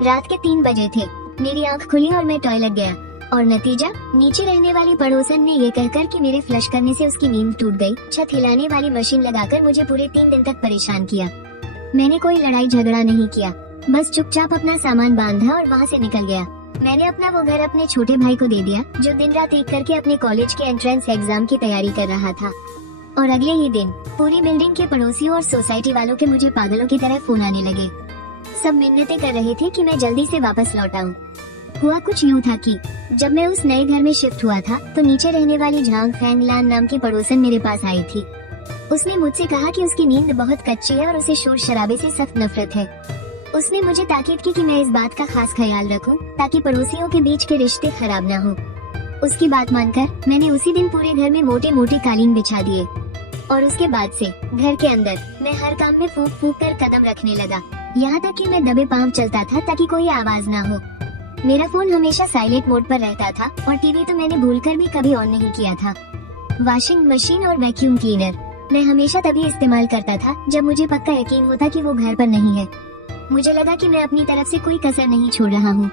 रात के 3 बजे थे। मेरी आंख खुली और मैं टॉयलेट गया और नतीजा, नीचे रहने वाली पड़ोसन ने ये कहकर कि मेरे फ्लश करने से उसकी नींद टूट गई, छत हिलाने वाली मशीन लगाकर मुझे पूरे 3 दिन तक परेशान किया। मैंने कोई लड़ाई झगड़ा नहीं किया, बस चुपचाप अपना सामान बांधा और वहाँ से निकल गया। मैंने अपना वो घर अपने छोटे भाई को दे दिया, जो दिन रात एक करके अपने कॉलेज के एंट्रेंस एग्जाम की तैयारी कर रहा था। और अगले ही दिन पूरी बिल्डिंग के पड़ोसियों और सोसाइटी वालों के मुझे पागलों की तरह फोन आने लगे। सब मिन्नतें कर रहे थे कि मैं जल्दी से वापस लौट आऊं। हुआ कुछ यूँ था कि जब मैं उस नए घर में शिफ्ट हुआ था तो नीचे रहने वाली झांग फैंग लान नाम की पड़ोसन मेरे पास आई थी। उसने मुझसे कहा कि उसकी नींद बहुत कच्ची है और उसे शोर शराबे से सख्त नफरत है। उसने मुझे ताकीद की कि मैं इस बात का खास ख्याल रखूं ताकि पड़ोसियों के बीच के रिश्ते खराब न हो। उसकी बात मानकर मैंने उसी दिन पूरे घर में मोटे मोटे कालीन बिछा दिए और उसके बाद से घर के अंदर मैं हर काम में फूंक फूंक कर कदम रखने लगा, यहाँ तक कि मैं दबे पांव चलता था ताकि कोई आवाज ना हो। मेरा फोन हमेशा साइलेंट मोड पर रहता था और टीवी तो मैंने भूलकर भी कभी ऑन नहीं किया था। वॉशिंग मशीन और वैक्यूम क्लीनर मैं हमेशा तभी इस्तेमाल करता था जब मुझे पक्का यकीन होता कि वो घर पर नहीं है। मुझे लगा कि मैं अपनी तरफ से कोई कसर नहीं छोड़ रहा हूँ।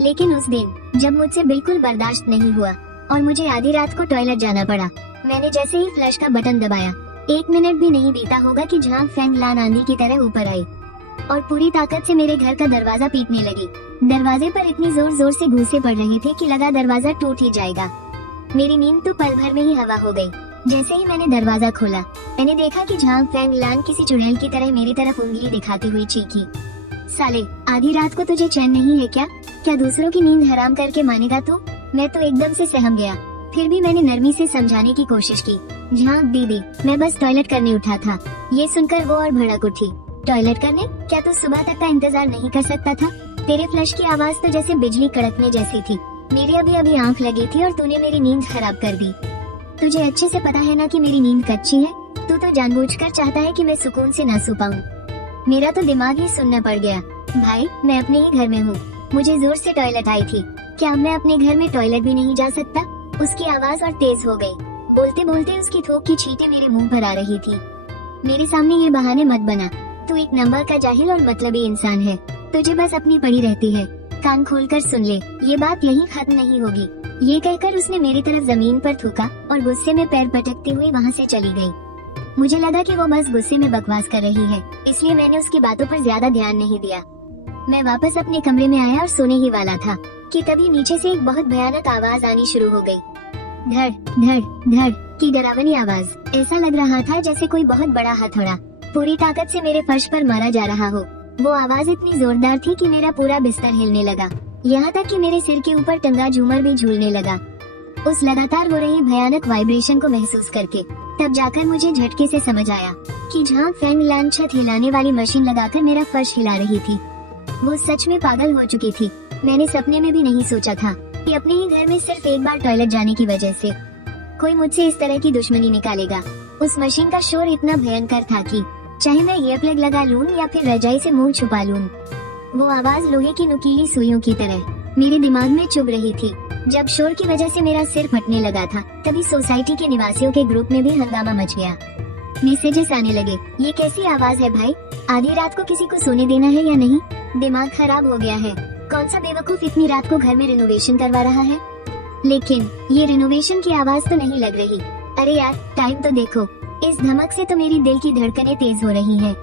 लेकिन उस दिन जब मुझसे बिल्कुल बर्दाश्त नहीं हुआ और मुझे आधी रात को टॉयलेट जाना पड़ा, मैंने जैसे ही फ्लश का बटन दबाया, 1 मिनट भी नहीं बीता होगा कि झांग फैंग लान आंधी की तरह ऊपर आई और पूरी ताकत से मेरे घर का दरवाजा पीटने लगी। दरवाजे पर इतनी जोर जोर से घूंसे पड़ रहे थे कि लगा दरवाजा टूट ही जाएगा। मेरी नींद तो पल भर में ही हवा हो गई। जैसे ही मैंने दरवाजा खोला, मैंने देखा कि झांग फैंग लान किसी चुड़ैल की तरह मेरी तरफ उंगली दिखाती हुई चीखी, साले, आधी रात को तुझे चैन नहीं है क्या? क्या दूसरों की नींद हराम करके मानेगा तू? मैं तो एकदम से सहम गया। फिर भी मैंने नरमी से समझाने की कोशिश की, झांग दीदी, मैं बस टॉयलेट करने उठा था। ये सुनकर वो और भड़क उठी, टॉयलेट करने? क्या तू सुबह तक का इंतजार नहीं कर सकता था? तेरे फ्लश की आवाज तो जैसे बिजली कड़कने जैसी थी। मेरी अभी अभी आंख लगी थी और तूने मेरी नींद खराब कर दी। तुझे अच्छे से पता है ना कि मेरी नींद कच्ची है। तू तो जानबूझकर चाहता है कि मैं सुकून से ना सो पाऊं। मेरा तो दिमाग ही सुनना पड़ गया। भाई, मैं अपने ही घर में हूँ, मुझे जोर से टॉयलेट आई थी। क्या मैं अपने घर में टॉयलेट भी नहीं जा सकता? उसकी आवाज और तेज हो गई। बोलते बोलते उसकी थोक की छींटे मेरे मुंह पर आ रही थी। मेरे सामने ये बहाने मत बना, तू एक नंबर का जाहिल और मतलबी इंसान है। तुझे बस अपनी पड़ी रहती है। कान खोलकर सुन ले, ये बात यहीं खत्म नहीं होगी। ये कहकर उसने मेरी तरफ जमीन पर थूका और गुस्से में पैर पटकती हुई वहाँ से चली गई। मुझे लगा कि वो बस गुस्से में बकवास कर रही है, इसलिए मैंने उसकी बातों पर ज्यादा ध्यान नहीं दिया। मैं वापस अपने कमरे में आया और सोने ही वाला था कि तभी नीचे से एक बहुत भयानक आवाज आनी शुरू हो गई। धड़ धड़ धड़ की डरावनी आवाज। ऐसा लग रहा था जैसे कोई बहुत बड़ा हथौड़ा पूरी ताकत से मेरे फर्श पर मारा जा रहा हो। वो आवाज इतनी जोरदार थी कि मेरा पूरा बिस्तर हिलने लगा, यहाँ तक कि मेरे सिर के ऊपर टंगा झूमर भी झूलने लगा। उस लगातार हो रही भयानक वाइब्रेशन को महसूस करके तब जाकर मुझे झटके से समझ आया कि झांग फैंग लान छत हिलाने वाली मशीन लगाकर मेरा फर्श हिला रही थी। वो सच में पागल हो चुकी थी। मैंने सपने में भी नहीं सोचा था कि अपने ही घर में सिर्फ एक बार टॉयलेट जाने की वजह से कोई मुझसे इस तरह की दुश्मनी निकालेगा। उस मशीन का शोर इतना भयंकर था कि चाहे मैं ईयर प्लग लगा लूं या फिर रजाई से मुंह छुपा लूं, वो आवाज लोहे की नुकीली सुइयों की तरह मेरे दिमाग में चुभ रही थी। जब शोर की वजह से मेरा सिर फटने लगा था, तभी सोसाइटी के निवासियों के ग्रुप में भी हंगामा मच गया। मैसेजेस आने लगे, ये कैसी आवाज है भाई? आधी रात को किसी को सोने देना है या नहीं? दिमाग खराब हो गया है। कौन सा बेवकूफ इतनी रात को घर में रिनोवेशन करवा रहा है? लेकिन ये रिनोवेशन की आवाज तो नहीं लग रही। अरे यार, टाइम तो देखो। इस धमक से तो मेरी दिल की धड़कनें तेज हो रही हैं।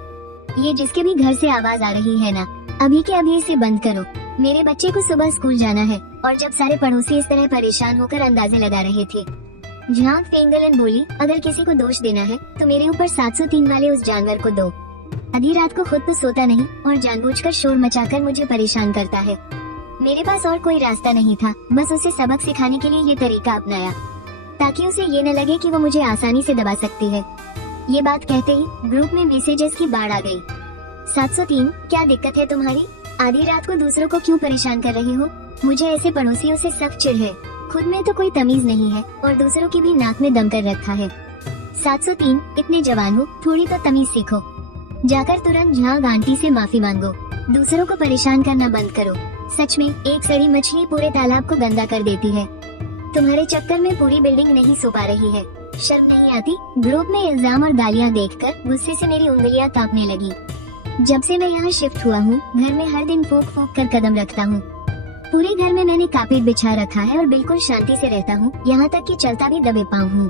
ये जिसके भी घर से आवाज आ रही है ना, अभी के अभी इसे बंद करो। मेरे बच्चे को सुबह स्कूल जाना है। और जब सारे पड़ोसी इस तरह परेशान होकर अंदाजे लगा रहे थे, झांग फेंगलन बोली, अगर किसी को दोष देना है तो मेरे ऊपर 703 वाले उस जानवर को दो। आधी रात को खुद तो सोता नहीं और जानबूझकर शोर मचाकर मुझे परेशान करता है। मेरे पास और कोई रास्ता नहीं था, बस उसे सबक सिखाने के लिए ये तरीका अपनाया ताकि उसे ये न लगे कि वो मुझे आसानी से दबा सकती है। ये बात कहते ही ग्रुप में मैसेजेस की बाढ़ आ गई। 703, क्या दिक्कत है तुम्हारी? आधी रात को दूसरों को क्यों परेशान कर रहे हो? मुझे ऐसे पड़ोसियों से सख्त चिढ़ है। खुद में तो कोई तमीज नहीं है और दूसरों की भी नाक में दम कर रखा है। 703, इतने जवान हो, थोड़ी तो तमीज सीखो। जाकर तुरंत झांग आंटी से माफी मांगो। दूसरों को परेशान करना बंद करो। सच में एक सड़ी मछली पूरे तालाब को गंदा कर देती है। तुम्हारे चक्कर में पूरी बिल्डिंग नहीं सो पा रही है। शर्म नहीं आती? ग्रुप में इल्जाम और गालियां देखकर गुस्से से मेरी उंगलियां कांपने लगी। जब से मैं यहाँ शिफ्ट हुआ हूँ, घर में हर दिन फूक फूक कर कदम रखता हूँ। पूरे घर में मैंने कारपेट बिछा रखा है और बिल्कुल शांति से रहता हूँ, यहाँ तक कि चलता भी दबे पाँव हूँ।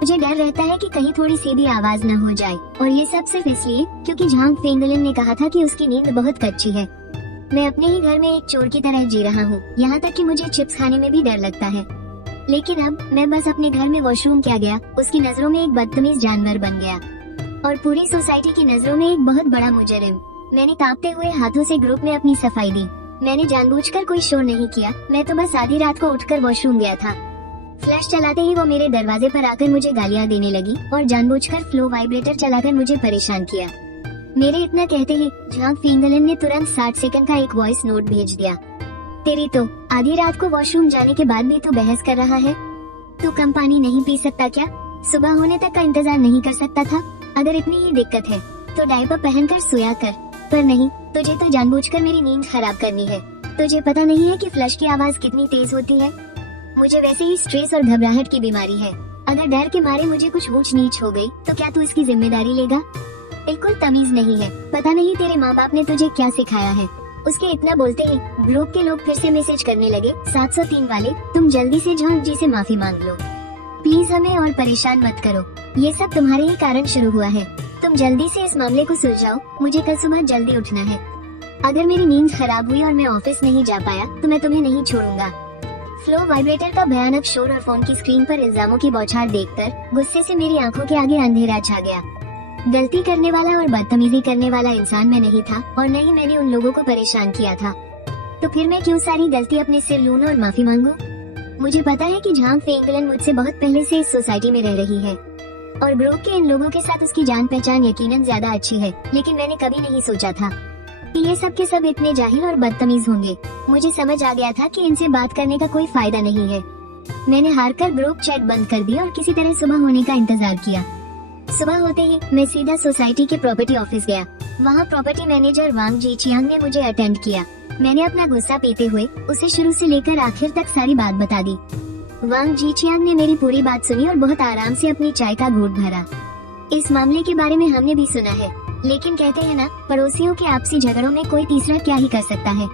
मुझे डर रहता है कि कहीं थोड़ी सी भी आवाज न हो जाए, और ये सब सिर्फ इसलिए क्योंकि झांग फेंगलन ने कहा था कि उसकी नींद बहुत कच्ची है। मैं अपने ही घर में एक चोर की तरह जी रहा हूँ, यहाँ तक कि मुझे चिप्स खाने में भी डर लगता है। लेकिन अब मैं बस अपने घर में वॉशरूम क्या गया, उसकी नजरों में एक बदतमीज जानवर बन गया और पूरी सोसाइटी की नजरों में एक बहुत बड़ा मुजरिम। मैंने कांपते हुए हाथों से ग्रुप में अपनी सफाई दी। मैंने जानबूझकर कोई शोर नहीं किया, मैं तो बस आधी रात को उठकर वॉशरूम गया था। फ्लैश चलाते ही वो मेरे दरवाजे पर आकर मुझे गालियां देने लगी और जानबूझकर फ्लो वाइब्रेटर चलाकर मुझे परेशान किया। मेरे इतना कहते ही झांग फेंगलन ने तुरंत 60 सेकंड का एक वॉइस नोट भेज दिया। तेरी तो आधी रात को वॉशरूम जाने के बाद भी तू बहस कर रहा है। तू कम पानी नहीं पी सकता क्या? सुबह होने तक का इंतजार नहीं कर सकता था? अगर इतनी ही दिक्कत है तो डायपर पहनकर सोया कर, पर नहीं, तुझे तो जानबूझकर मेरी नींद खराब करनी है। तुझे पता नहीं है कि फ्लश की आवाज कितनी तेज होती है। मुझे वैसे ही स्ट्रेस और घबराहट की बीमारी है। अगर डर के मारे मुझे कुछ ऊंच नीच हो गई तो क्या तू इसकी जिम्मेदारी लेगा? बिल्कुल तमीज नहीं है। पता नहीं तेरे माँ बाप ने तुझे क्या सिखाया है। उसके इतना बोलते ही ग्रुप के लोग फिर से मैसेज करने लगे, 703 वाले, तुम जल्दी से झांग जी से माफी मांग लो, प्लीज हमें और परेशान मत करो, ये सब तुम्हारे ही कारण शुरू हुआ है। तुम जल्दी से इस मामले को सुलझाओ, मुझे कल सुबह जल्दी उठना है। अगर मेरी नींद खराब हुई और मैं ऑफिस नहीं जा पाया तो मैं तुम्हें नहीं छोड़ूंगा। फ्लो वाइब्रेटर का भयानक शोर और फोन की स्क्रीन पर इल्जामों की बौछार देखकर गुस्से से मेरी आंखों के आगे अंधेरा छा गया। गलती करने वाला और बदतमीजी करने वाला इंसान मैं नहीं था और न ही मैंने उन लोगों को परेशान किया था। तो फिर मैं क्यों सारी गलती अपने सिर लूं और माफी मांगूं? मुझे पता है कि झांग फेंगलन मुझसे बहुत पहले से इस सोसाइटी में रह रही है और ग्रुप के इन लोगों के साथ उसकी जान पहचान यकीनन ज्यादा अच्छी है, लेकिन मैंने कभी नहीं सोचा था कि ये सब के सब इतने जाहिल और बदतमीज होंगे। मुझे समझ आ गया था कि इनसे बात करने का कोई फायदा नहीं है। मैंने हारकर ग्रुप चैट बंद कर दिया और किसी तरह सुबह होने का इंतजार किया। सुबह होते ही मैं सीधा सोसाइटी के प्रॉपर्टी ऑफिस गया। वहाँ प्रॉपर्टी मैनेजर वांग जीचियांग ने मुझे अटेंड किया। मैंने अपना गुस्सा पीते हुए उसे शुरू से लेकर आखिर तक सारी बात बता दी। वांग जीचियांग ने मेरी पूरी बात सुनी और बहुत आराम से अपनी चाय का घूंट भरा। इस मामले के बारे में हमने भी सुना है, लेकिन कहते हैं ना, पड़ोसियों के आपसी झगड़ों में कोई तीसरा क्या ही कर सकता है।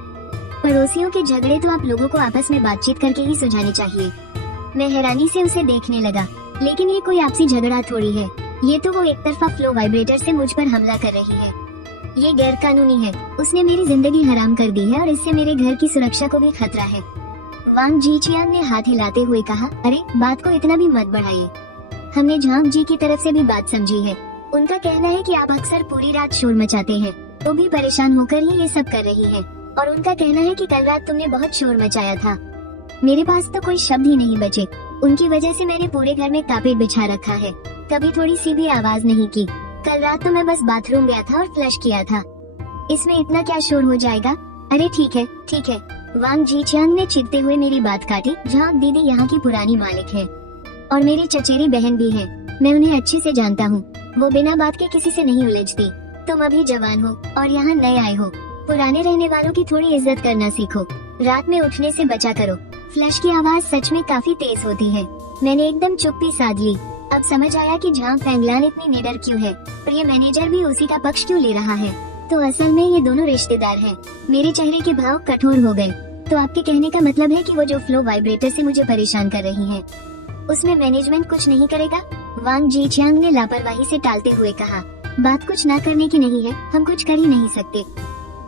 पड़ोसियों के झगड़े तो आप लोगों को आपस में बातचीत करके ही सुलझाने चाहिए। मैं हैरानी से उसे देखने लगा, लेकिन ये कोई आपसी झगड़ा थोड़ी है, ये तो वो एक तरफा फ्लो वाइब्रेटर से मुझ पर हमला कर रही है। ये गैर कानूनी है। उसने मेरी जिंदगी हराम कर दी है और इससे मेरे घर की सुरक्षा को भी खतरा है। वांग जीचियांग ने हाथ हिलाते हुए कहा, अरे बात को इतना भी मत बढ़ाइए। हमने झांग जी की तरफ से भी बात समझी है। उनका कहना है कि आप अक्सर पूरी रात शोर मचाते हैं, वो भी परेशान होकर ही ये सब कर रही है। और उनका कहना है कि कल रात तुमने बहुत शोर मचाया था। मेरे पास तो कोई शब्द ही नहीं बचे। उनकी वजह से मैंने पूरे घर में कारपेट बिछा रखा है, कभी थोड़ी सी भी आवाज नहीं की। कल रात तो मैं बस बाथरूम गया था और फ्लश किया था, इसमें इतना क्या शोर हो जाएगा? अरे ठीक है ठीक है। वांग जीचियांग ने चीखते हुए मेरी बात काटी। झांग दीदी यहाँ की पुरानी मालिक है और मेरी चचेरी बहन भी है। मैं उन्हें अच्छे से जानता हूँ, वो बिना बात के किसी से नहीं उलझती। तुम अभी जवान हो और यहाँ नए आए हो, पुराने रहने वालों की थोड़ी इज्जत करना सीखो। रात में उठने से बचा करो। फ्लश की आवाज सच में काफी तेज होती है। मैंने एकदम चुप्पी साध ली। अब समझ आया कि झांग फेंगलान इतनी निडर क्यों है और ये मैनेजर भी उसी का पक्ष क्यों ले रहा है। तो असल में ये दोनों रिश्तेदार हैं। मेरे चेहरे के भाव कठोर हो गए। तो आपके कहने का मतलब है कि वो जो फ्लो वाइब्रेटर से मुझे परेशान कर रही है, उसमें मैनेजमेंट कुछ नहीं करेगा? वांग जीचियांग ने लापरवाही से टालते हुए कहा, बात कुछ ना करने की नहीं है, हम कुछ कर ही नहीं सकते।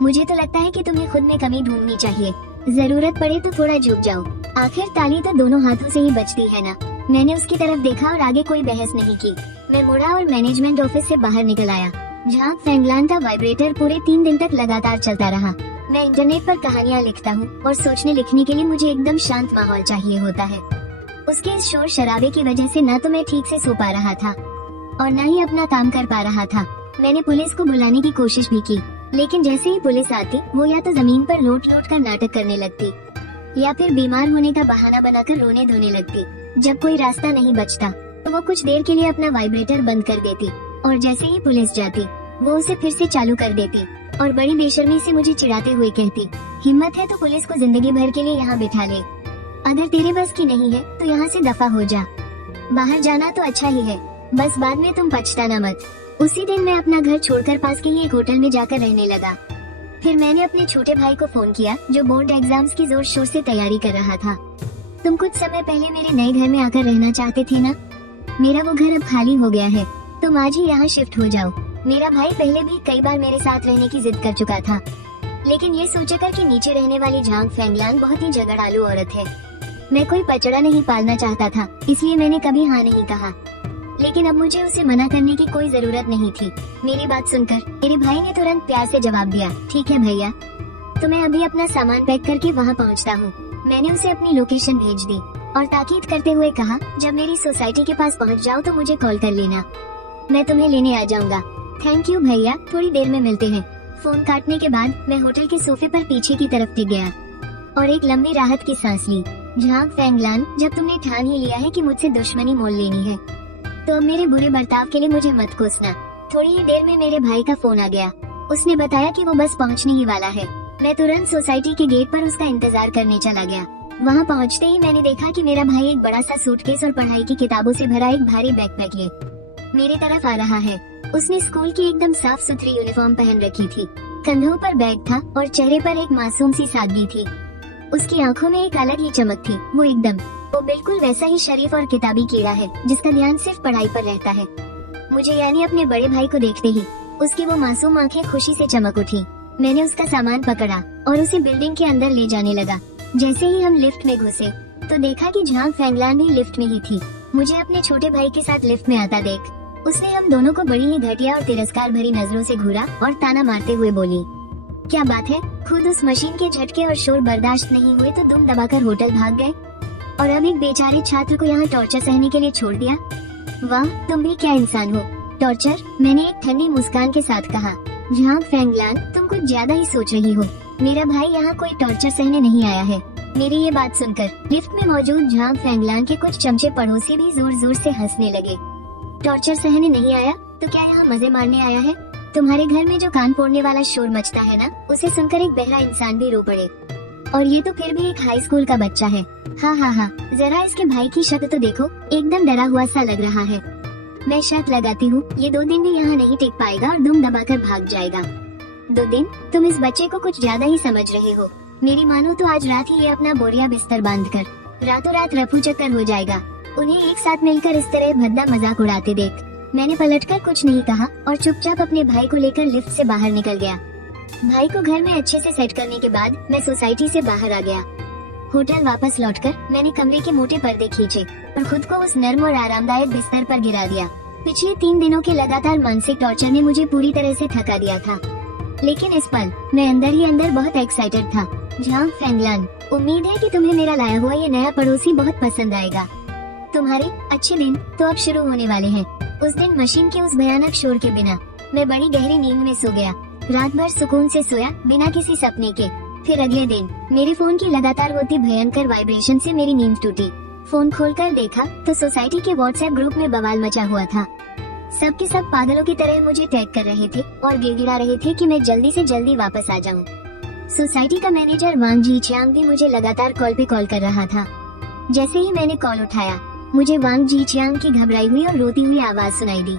मुझे तो लगता है कि तुम्हें खुद में कमी ढूंढनी चाहिए। जरूरत पड़े तो थोड़ा झुक जाओ। आखिर ताली तो दोनों हाथों से ही बजती है ना। मैंने उसकी तरफ देखा और आगे कोई बहस नहीं की। मैं मुड़ा और मैनेजमेंट ऑफिस से बाहर निकल आया। झांग फेंगलान का वाइब्रेटर पूरे 3 दिन तक लगातार चलता रहा। मैं इंटरनेट पर कहानियाँ लिखता हूँ और सोचने लिखने के लिए मुझे एकदम शांत माहौल चाहिए होता है। उसके इस शोर शराबे की वजह से न तो मैं ठीक से सो पा रहा था और न ही अपना काम कर पा रहा था। मैंने पुलिस को बुलाने की कोशिश भी की, लेकिन जैसे ही पुलिस आती वो या तो जमीन पर लोट लोट कर नाटक करने लगती या फिर बीमार होने का बहाना बनाकर रोने धोने लगती। जब कोई रास्ता नहीं बचता तो वो कुछ देर के लिए अपना वाइब्रेटर बंद कर देती और जैसे ही पुलिस जाती वो उसे फिर से चालू कर देती और बड़ी बेशर्मी से मुझे चिढ़ाते हुए कहती, हिम्मत है तो पुलिस को जिंदगी भर के लिए यहाँ बिठा ले। अगर तेरे बस की नहीं है तो यहाँ से दफा हो जा। बाहर जाना तो अच्छा ही है, बस बाद में तुम पछताना मत। उसी दिन मैं अपना घर छोड़कर पास के ही एक होटल में जाकर रहने लगा। फिर मैंने अपने छोटे भाई को फोन किया जो बोर्ड एग्जाम्स की जोर शोर से तैयारी कर रहा था। तुम कुछ समय पहले मेरे नए घर में आकर रहना चाहते थे ना? मेरा वो घर अब खाली हो गया है, तुम आज ही यहाँ शिफ्ट हो जाओ। मेरा भाई पहले भी कई बार मेरे साथ रहने की जिद कर चुका था, लेकिन ये सोचकर कि नीचे रहने वाली झांग फेंगलान बहुत ही झगड़ालू औरत है, मैं कोई पचड़ा नहीं पालना चाहता था, इसलिए मैंने कभी हाँ नहीं कहा। लेकिन अब मुझे उसे मना करने की कोई जरूरत नहीं थी। मेरी बात सुनकर मेरे भाई ने तुरंत प्यार से जवाब दिया, ठीक है भैया, तो मैं अभी अपना सामान पैक करके वहाँ पहुँचता हूँ। मैंने उसे अपनी लोकेशन भेज दी और ताकीद करते हुए कहा, जब मेरी सोसाइटी के पास पहुँच जाओ तो मुझे कॉल कर लेना, मैं तुम्हें लेने आ जाऊंगा। थैंक यू भैया, थोड़ी देर में मिलते हैं। फोन काटने के बाद मैं होटल के सोफे पर पीछे की तरफ टिक गया और एक लंबी राहत की सांस ली। झांग फेंगलान, जब तुमने ठान ही लिया है कि मुझसे दुश्मनी मोल लेनी है, तो अब मेरे बुरे बर्ताव के लिए मुझे मत कोसना। थोड़ी ही देर में मेरे भाई का फोन आ गया। उसने बताया कि वो बस पहुंचने ही वाला है। मैं तुरंत सोसाइटी के गेट पर उसका इंतजार करने चला गया। वहां पहुंचते ही मैंने देखा कि मेरा भाई एक बड़ा सा सूटकेस और पढ़ाई की किताबों से भरा एक भारी बैकपैक लिए मेरी तरफ आ रहा है। उसने स्कूल की एकदम साफ सुथरी यूनिफॉर्म पहन रखी थी, कंधों पर बैग था और चेहरे पर एक मासूम सी सादगी थी। उसकी आंखों में एक अलग ही चमक थी। वो बिल्कुल वैसा ही शरीफ और किताबी कीड़ा है जिसका ध्यान सिर्फ पढ़ाई पर रहता है। मुझे यानी अपने बड़े भाई को देखते ही उसकी वो मासूम आंखें खुशी से चमक उठी। मैंने उसका सामान पकड़ा और उसे बिल्डिंग के अंदर ले जाने लगा। जैसे ही हम लिफ्ट में घुसे तो देखा कि झांग फेंगलान भी लिफ्ट में ही थी। मुझे अपने छोटे भाई के साथ लिफ्ट में आता देख उसने हम दोनों को बड़ी ही घटिया और तिरस्कार भरी नजरों से घूरा और ताना मारते हुए बोली, क्या बात है, खुद उस मशीन के झटके और शोर बर्दाश्त नहीं हुए तो दुम दबाकर होटल भाग गए और अब एक बेचारे छात्र को यहाँ टॉर्चर सहने के लिए छोड़ दिया। वाह, तुम भी क्या इंसान हो। टॉर्चर? मैंने एक ठंडी मुस्कान के साथ कहा। झांग फेंगलान, तुम कुछ ज्यादा ही सोच रही हो। मेरा भाई यहाँ कोई टॉर्चर सहने नहीं आया है। मेरी ये बात सुनकर लिफ्ट में मौजूद झांग फेंगलान के कुछ चमचे पड़ोसी भी जोर जोर से हंसने लगे। टॉर्चर सहने नहीं आया तो क्या यहाँ मजे मारने आया है? तुम्हारे घर में जो कान फोड़ने वाला शोर मचता है ना, उसे सुनकर एक बहरा इंसान भी रो पड़े, और ये तो फिर भी एक हाई स्कूल का बच्चा है। हाँ, जरा इसके भाई की शक्ल तो देखो, एकदम डरा हुआ सा लग रहा है। मैं शर्त लगाती हूँ ये 2 दिन भी यहाँ नहीं टिक पाएगा और दुम दबाकर भाग जाएगा। 2 दिन? तुम इस बच्चे को कुछ ज्यादा ही समझ रहे हो। मेरी मानो तो आज रात ही ये अपना बोरिया बिस्तर बांधकर रातों रात रफू चक्कर हो जाएगा। उन्हें एक साथ मिलकर इस तरह भद्दा मजाक उड़ाते देख मैंने पलटकर कुछ नहीं कहा और चुपचाप अपने भाई को लेकर लिफ्ट से बाहर निकल गया। भाई को घर में अच्छे से सेट करने के बाद मैं सोसाइटी से बाहर आ गया। होटल वापस लौटकर मैंने कमरे के मोटे पर्दे खींचे और खुद को उस नर्म और आरामदायक बिस्तर पर गिरा दिया। पिछले 3 दिनों के लगातार मानसिक टॉर्चर ने मुझे पूरी तरह से थका दिया था, लेकिन इस पल मैं अंदर ही अंदर बहुत एक्साइटेड था। झांग फेंगलान, उम्मीद है कि तुम्हें मेरा लाया हुआ ये नया पड़ोसी बहुत पसंद आएगा। तुम्हारे अच्छे दिन तो अब शुरू होने वाले हैं। उस दिन मशीन के उस भयानक शोर के बिना मैं बड़ी गहरी नींद में सो गया। रात भर सुकून से सोया बिना किसी सपने के। फिर अगले दिन मेरे फोन की लगातार होती भयंकर वाइब्रेशन से मेरी नींद टूटी। फोन खोलकर देखा तो सोसाइटी के व्हाट्सएप ग्रुप में बवाल मचा हुआ था। सबके सब पागलों की तरह मुझे टैग कर रहे थे और गिड़गिड़ा रहे थे कि मैं जल्दी से जल्दी वापस आ जाऊं। सोसाइटी का मैनेजर वांग जीचियांग भी मुझे लगातार कॉल पे कॉल कर रहा था। जैसे ही मैंने कॉल उठाया मुझे वांग जीचियांग की घबराई हुई और रोती हुई आवाज सुनाई दी।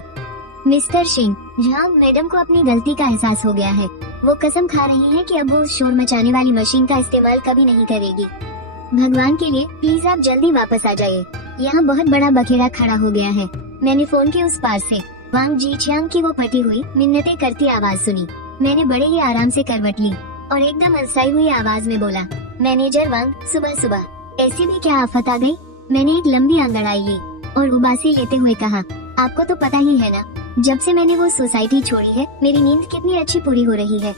मिस्टर सिंह, झांग मैडम को अपनी गलती का एहसास हो गया है। वो कसम खा रही है कि अब वो उस शोर मचाने वाली मशीन का इस्तेमाल कभी नहीं करेगी। भगवान के लिए प्लीज आप जल्दी वापस आ जाइए, यहाँ बहुत बड़ा बखेड़ा खड़ा हो गया है। मैंने फोन के उस पार से वांग जीचियांग की वो फटी हुई मिन्नतें करती आवाज सुनी। मैंने बड़े ही आराम से करवट ली और एकदम अलसाई हुई आवाज में बोला, मैनेजर वांग, सुबह सुबह ऐसी भी क्या आफत आ गई? मैंने एक लंबी अंगड़ाई ली और उबासी लेते हुए कहा, आपको तो पता ही है ना, जब से मैंने वो सोसाइटी छोड़ी है मेरी नींद कितनी अच्छी पूरी हो रही है।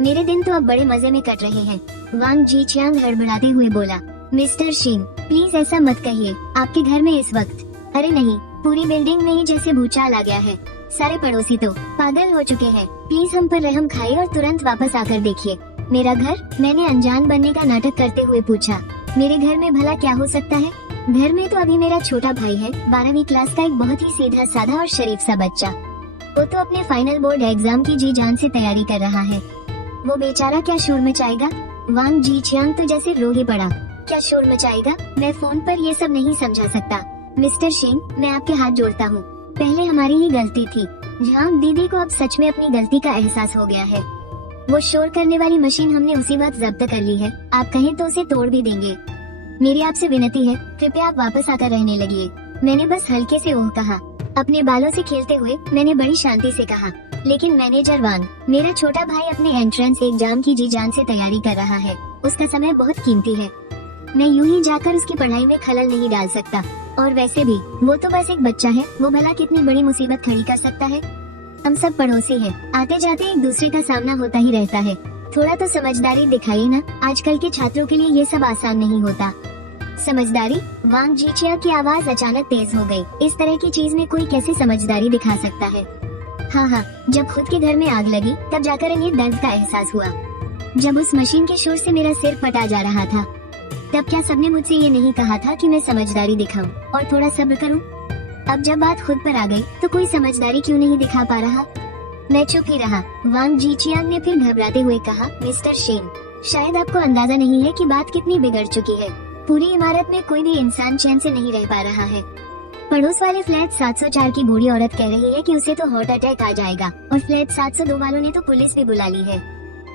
मेरे दिन तो अब बड़े मजे में कट रहे हैं। वांग जीचियांग हड़बड़ाते हुए बोला, मिस्टर सिंह प्लीज ऐसा मत कहिए, आपके घर में इस वक्त। अरे नहीं, पूरी बिल्डिंग में ही जैसे भूचाल आ गया है। सारे पड़ोसी तो पागल हो चुके हैं। प्लीज हम पर रहम खाइए और तुरंत वापस आकर देखिए। मेरा घर? मैंने अनजान बनने का नाटक करते हुए पूछा। मेरे घर में भला क्या हो सकता है? घर में तो अभी मेरा छोटा भाई है, 12वीं क्लास का एक बहुत ही सीधा साधा और शरीफ सा बच्चा। वो तो अपने फाइनल बोर्ड एग्जाम की जी जान से तैयारी कर रहा है। वो बेचारा क्या शोर मचाएगा? वांग जीचियांग तो जैसे रो ही पड़ा। क्या शोर मचाएगा? मैं फोन पर ये सब नहीं समझा सकता। मिस्टर सिंह, मैं आपके हाथ जोड़ता हूँ, पहले हमारी ही गलती थी। झांक दीदी को अब सच में अपनी गलती का एहसास हो गया है। वो शोर करने वाली मशीन हमने उसी वक्त जब्त कर ली है। आप कहें तो उसे तोड़ भी देंगे। मेरी आपसे विनती है, कृपया आप वापस आकर रहने लगिए। मैंने बस हल्के से ओह कहा। अपने बालों से खेलते हुए मैंने बड़ी शांति से कहा, लेकिन मैनेजर वांग, मेरा छोटा भाई अपने एंट्रेंस एग्जाम की जी जान से तैयारी कर रहा है। उसका समय बहुत कीमती है। मैं यूं ही जाकर उसकी पढ़ाई में खलल नहीं डाल सकता। और वैसे भी वो तो बस एक बच्चा है, वो भला कितनी बड़ी मुसीबत खड़ी कर सकता है। हम सब पड़ोसी हैं, आते जाते एक दूसरे का सामना होता ही रहता है। थोड़ा तो समझदारी दिखाइए ना। आजकल के छात्रों के लिए ये सब आसान नहीं होता। समझदारी? वांग जीचिया की आवाज अचानक तेज हो गई। इस तरह की चीज में कोई कैसे समझदारी दिखा सकता है? हाँ, जब खुद के घर में आग लगी तब जाकर इन्हें दर्द का एहसास हुआ। जब उस मशीन के शोर से मेरा सिर फटा जा रहा था, तब क्या सबने मुझसे ये नहीं कहा था कि मैं समझदारी दिखाऊं और थोड़ा सब्र करूं? अब जब बात खुद पर आ गई तो कोई समझदारी क्यों नहीं दिखा पा रहा? मैं चुप ही रहा। वांग जीचियांग ने फिर घबराते हुए कहा, मिस्टर शेन, शायद आपको अंदाजा नहीं है कि बात कितनी बिगड़ चुकी है। पूरी इमारत में कोई भी इंसान चैन से नहीं रह पा रहा है। पड़ोस वाले फ्लैट 704 की बूढ़ी औरत कह रही है कि उसे तो हार्ट अटैक आ जाएगा, और फ्लैट 702 वालों ने तो पुलिस भी बुला ली है।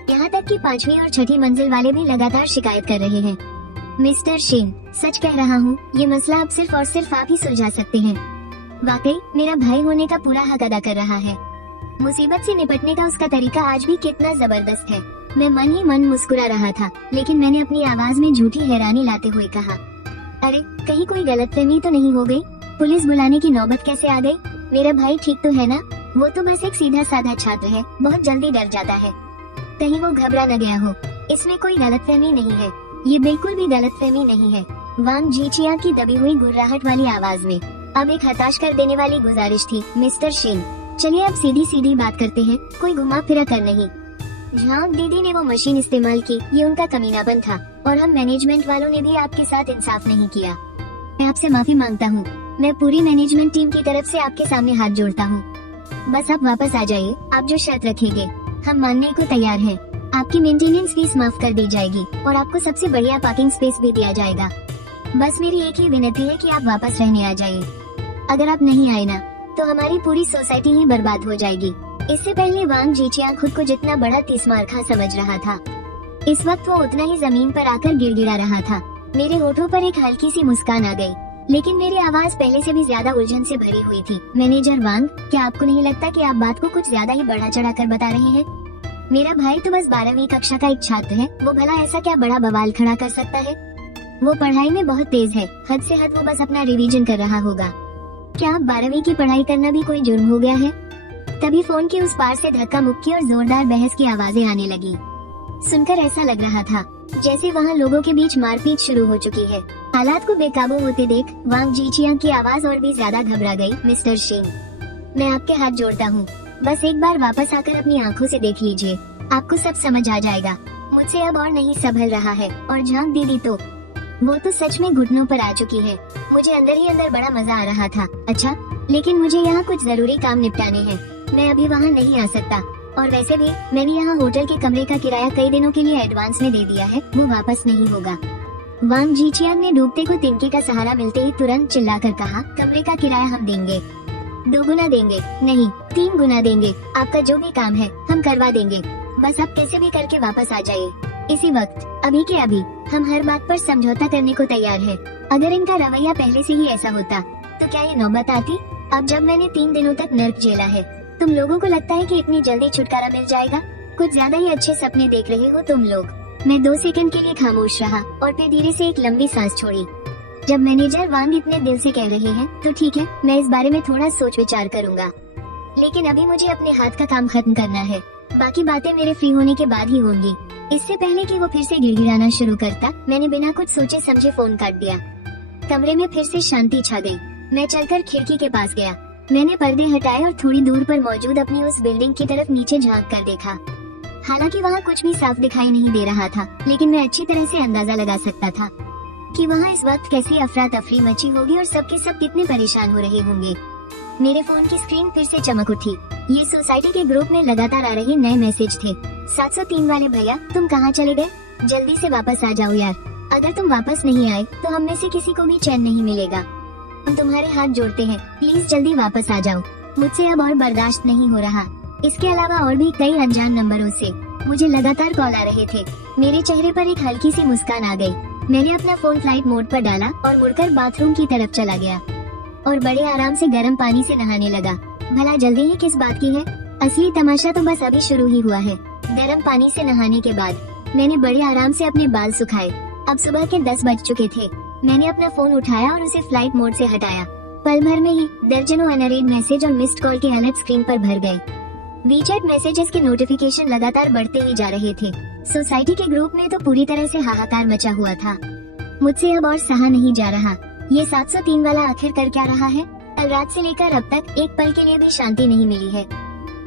यहाँ तक कि 5वीं और 6ठी मंजिल वाले भी लगातार शिकायत कर रहे हैं। मिस्टर शेन, सच कह रहा हूँ, ये मसला अब सिर्फ और सिर्फ आप ही सुलझा सकते हैं। वाकई मेरा भाई होने का पूरा हक अदा कर रहा है। मुसीबत से निपटने का उसका तरीका आज भी कितना जबरदस्त है। मैं मन ही मन मुस्कुरा रहा था, लेकिन मैंने अपनी आवाज में झूठी हैरानी लाते हुए कहा, अरे कहीं कोई गलतफहमी तो नहीं हो गई? पुलिस बुलाने की नौबत कैसे आ गई? मेरा भाई ठीक तो है ना? वो तो बस एक सीधा साधा छात्र है, बहुत जल्दी डर जाता है। कहीं वो घबरा न गया हो। इसमें कोई गलतफहमी नहीं है, ये बिल्कुल भी गलतफहमी नहीं है। वांग जीचिया की दबी हुई गुर्राहट वाली आवाज में अब एक हताश कर देने वाली गुजारिश थी, मिस्टर शेन, चलिए अब सीधी सीधी बात करते हैं, कोई घुमा फिरा कर नहीं। झांक दीदी ने वो मशीन इस्तेमाल की, ये उनका कमीनापन था, और हम मैनेजमेंट वालों ने भी आपके साथ इंसाफ नहीं किया। मैं आपसे माफी मांगता हूँ। मैं पूरी मैनेजमेंट टीम की तरफ से आपके सामने हाथ जोड़ता हूँ। बस आप वापस आ जाइए। आप जो शर्त रखेंगे हम मानने को तैयार हैं। आपकी मेंटेनेंस फीस माफ कर दी जाएगी और आपको सबसे बढ़िया पार्किंग स्पेस भी दिया जाएगा। बस मेरी एक ही विनती है कि आप वापस रहने आ जाइए। अगर आप नहीं आए ना, तो हमारी पूरी सोसाइटी ही बर्बाद हो जाएगी। इससे पहले वांग जीचियांग खुद को जितना बड़ा तिस्मारखा समझ रहा था, इस वक्त वो उतना ही जमीन पर आकर गिड़गिड़ा रहा था। मेरे होठों पर एक हल्की सी मुस्कान आ गई, लेकिन मेरी आवाज पहले से भी ज्यादा उलझन से भरी हुई थी। मैनेजर वांग, क्या आपको नहीं लगता कि आप बात को कुछ ज्यादा ही बढ़ा चढ़ा कर बता रहे हैं? मेरा भाई तो बस 12वीं कक्षा का एक छात्र है, वो भला ऐसा क्या बड़ा बवाल खड़ा कर सकता है? वो पढ़ाई में बहुत तेज है, हद से हद वो बस अपना रिवीजन कर रहा होगा। क्या 12वीं की पढ़ाई करना भी कोई जुर्म हो गया है? तभी फोन के उस पार से धक्का मुक्की और जोरदार बहस की आवाजें आने लगी। सुनकर ऐसा लग रहा था जैसे वहाँ लोगों के बीच मारपीट शुरू हो चुकी है। हालात को बेकाबू होते देख वांग जीचियांग की आवाज और भी ज्यादा घबरा गई। मिस्टर शेन, मैं आपके हाथ जोड़ता हूँ, बस एक बार वापस आकर अपनी आंखों से देख लीजिए, आपको सब समझ आ जाएगा। मुझसे अब और नहीं संभल रहा है। और झांक दीदी तो वो तो सच में घुटनों पर आ चुकी है। मुझे अंदर ही अंदर बड़ा मजा आ रहा था। अच्छा, लेकिन मुझे यहाँ कुछ जरूरी काम निपटाने हैं, मैं अभी वहाँ नहीं आ सकता। और वैसे भी मैंने यहाँ होटल के कमरे का किराया कई दिनों के लिए एडवांस में दे दिया है, वो वापस नहीं होगा। वांग जीचियांग ने डूबते को तिनके का सहारा मिलते ही तुरंत चिल्लाकर कहा, कमरे का किराया हम देंगे, 2 गुना देंगे, नहीं 3 गुना देंगे। आपका जो भी काम है हम करवा देंगे, बस आप कैसे भी करके वापस आ जाइए इसी वक्त, अभी के अभी। हम हर बात पर समझौता करने को तैयार है। अगर इनका रवैया पहले से ही ऐसा होता तो क्या ये नौबत आती? अब जब मैंने 3 दिनों तक नर्क झेला है, तुम लोगों को लगता है कि इतनी जल्दी छुटकारा मिल जाएगा? कुछ ज्यादा ही अच्छे सपने देख रहे हो तुम लोग। मैं 2 सेकंड के लिए खामोश रहा और फिर धीरे से एक लंबी सांस छोड़ी। जब मैनेजर वांग इतने दिल से कह रहे हैं तो ठीक है, मैं इस बारे में थोड़ा सोच विचार करूंगा, लेकिन अभी मुझे अपने हाथ का काम खत्म करना है। बाकी बातें मेरे फ्री होने के बाद ही होंगी। इससे पहले कि वो फिर से गिड़गिड़ाना शुरू करता, मैंने बिना कुछ सोचे समझे फोन काट दिया। कमरे में फिर से शांति छा गई। मैं चलकर खिड़की के पास गया। मैंने पर्दे हटाए और थोड़ी दूर पर मौजूद अपनी उस बिल्डिंग की तरफ नीचे झांक कर देखा। हालांकि वहाँ कुछ भी साफ दिखाई नहीं दे रहा था, लेकिन मैं अच्छी तरह से अंदाजा लगा सकता था कि वहाँ इस वक्त कैसी अफरा तफरी मची होगी और सबके सब कितने परेशान हो रहे होंगे। मेरे फोन की स्क्रीन फिर से चमक उठी। ये सोसाइटी के ग्रुप में लगातार आ रहे नए मैसेज थे। 703 वाले भैया, तुम कहाँ चले गए? जल्दी से वापस आ जाओ यार। अगर तुम वापस नहीं आए तो हम में से किसी को भी चैन नहीं मिलेगा। हम तुम्हारे हाथ जोड़ते हैं, प्लीज जल्दी वापस आ जाओ, मुझसे अब और बर्दाश्त नहीं हो रहा। इसके अलावा और भी कई अनजान नंबरों से मुझे लगातार कॉल आ रहे थे। मेरे चेहरे पर एक हल्की सी मुस्कान आ गई। मैंने अपना फोन फ्लाइट मोड पर डाला और मुड़कर बाथरूम की तरफ चला गया और बड़े आराम से गर्म पानी से नहाने लगा। भला जल्दी ही किस बात की है? असली तमाशा तो बस अभी शुरू ही हुआ है। गर्म पानी से नहाने के बाद मैंने बड़े आराम से अपने बाल सुखाए। अब सुबह के 10 बज चुके थे। मैंने अपना फोन उठाया और उसे फ्लाइट मोड से हटाया। पल भर में ही दर्जनों अनरीड मैसेज और मिस्ड कॉल के अलर्ट स्क्रीन पर भर गए। वीचैट मैसेजेस के नोटिफिकेशन लगातार बढ़ते ही जा रहे थे। सोसाइटी के ग्रुप में तो पूरी तरह से हाहाकार मचा हुआ था। मुझसे अब और सहा नहीं जा रहा। ये 703 वाला आखिर कर क्या रहा है? कल रात से लेकर अब तक एक पल के लिए भी शांति नहीं मिली है।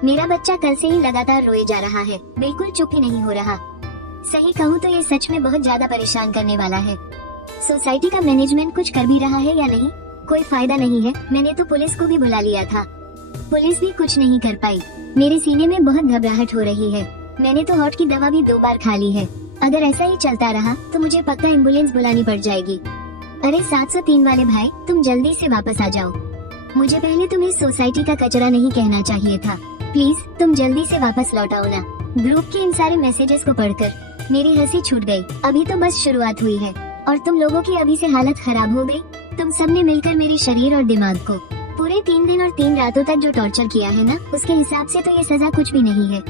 मेरा बच्चा कल से ही लगातार रोए जा रहा है, बिल्कुल चुप ही नहीं हो रहा। सही कहूँ तो ये सच में बहुत ज्यादा परेशान करने वाला है। सोसाइटी का मैनेजमेंट कुछ कर भी रहा है या नहीं, कोई फायदा नहीं है। मैंने तो पुलिस को भी बुला लिया था, पुलिस भी कुछ नहीं कर पाई। मेरे सीने में बहुत घबराहट हो रही है। मैंने तो हॉट की दवा भी 2 बार खा ली है। अगर ऐसा ही चलता रहा तो मुझे पक्का एम्बुलेंस बुलानी पड़ जाएगी। अरे 703 वाले भाई, तुम जल्दी से वापस आ जाओ। मुझे पहले तुम्हें सोसाइटी का कचरा नहीं कहना चाहिए था। प्लीज तुम जल्दी से वापस लौट आओ ना। ग्रुप के इन सारे मैसेजेस को पढ़कर मेरी हंसी छूट गई। अभी तो बस शुरुआत हुई है और तुम लोगों की अभी से हालत खराब हो गई। तुम सबने मिलकर मेरे शरीर और दिमाग को पूरे 3 दिन और 3 रातों तक जो टॉर्चर किया है ना, उसके हिसाब से तो ये सजा कुछ भी नहीं है।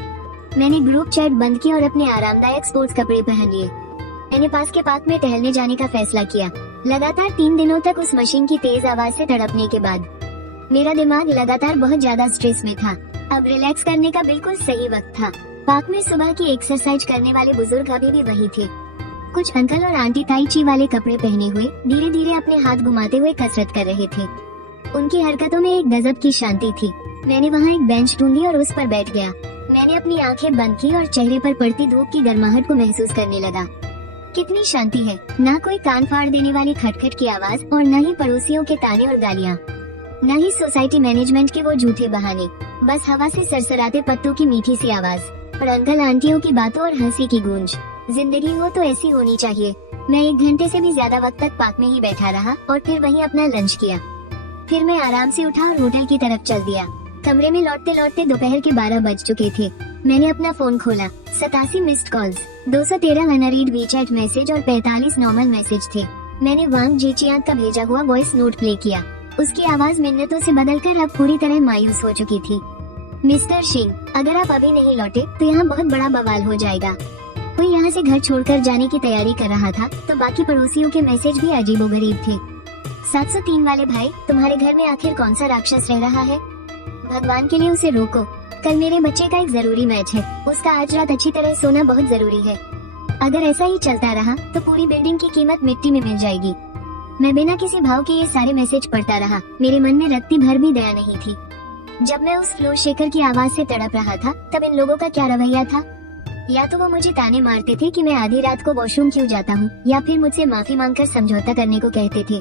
मैंने ग्रुप चैट बंद किया और अपने आरामदायक स्पोर्ट्स कपड़े पहन लिए। मैंने पास के पार्क में टहलने जाने का फैसला किया। लगातार 3 दिनों तक उस मशीन की तेज आवाज से तड़पने के बाद मेरा दिमाग लगातार बहुत ज्यादा स्ट्रेस में था। अब रिलैक्स करने का बिल्कुल सही वक्त था। पार्क में सुबह की एक्सरसाइज करने वाले बुजुर्ग अभी भी वही थे। कुछ अंकल और आंटी ताई ची वाले कपड़े पहने हुए धीरे धीरे अपने हाथ घुमाते हुए कसरत कर रहे थे। उनकी हरकतों में एक गजब की शांति थी। मैंने वहाँ एक बेंच ढूंढी और उस पर बैठ गया। मैंने अपनी आंखें बंद की और चेहरे पर पड़ती धूप की गर्माहट को महसूस करने लगा। कितनी शांति है, ना कोई कान फाड़ देने वाली खटखट की आवाज और न ही पड़ोसियों के ताने और गालियाँ, न ही सोसाइटी मैनेजमेंट के वो झूठे बहाने। बस हवा से सरसराते पत्तों की मीठी सी आवाज और अंकल आंटियों की बातों और हंसी की गूंज। जिंदगी हो तो ऐसी होनी चाहिए। मैं 1 घंटे से भी ज्यादा वक्त तक पार्क में ही बैठा रहा और फिर वहीं अपना लंच किया। फिर मैं आराम से उठा और होटल की तरफ चल दिया। कमरे में लौटते लौटते दोपहर के 12 बज चुके थे। मैंने अपना फोन खोला। 87 missed calls, 213 unread WeChat message और 45 नॉर्मल मैसेज थे। मैंने वांग जीचियांग का भेजा हुआ वॉइस नोट प्ले किया। उसकी आवाज मिन्नतों से बदलकर अब पूरी तरह मायूस हो चुकी थी। मिस्टर सिंह, अगर आप अभी नहीं लौटे तो यहाँ बहुत बड़ा बवाल हो जाएगा। कोई यहाँ से घर छोड़कर जाने की तैयारी कर रहा था तो बाकी पड़ोसियों के मैसेज भी अजीबोगरीब थे। 703 वाले भाई, तुम्हारे घर में आखिर कौन सा राक्षस रह रहा है? भगवान के लिए उसे रोको। कल मेरे बच्चे का एक जरूरी मैच है। उसका आज रात अच्छी तरह सोना बहुत जरूरी है। अगर ऐसा ही चलता रहा तो पूरी बिल्डिंग की कीमत मिट्टी में मिल जाएगी। मैं बिना किसी भाव के ये सारे मैसेज पढ़ता रहा। मेरे मन में रत्ती भर भी दया नहीं थी। जब मैं उस फ्लोर शेकर की आवाज से तड़प रहा था तब इन लोगों का क्या रवैया था? या तो वो मुझे ताने मारते थे कि मैं आधी रात को वॉशरूम क्यों जाता हूँ, या फिर मुझसे माफी मांगकर समझौता करने को कहते थे,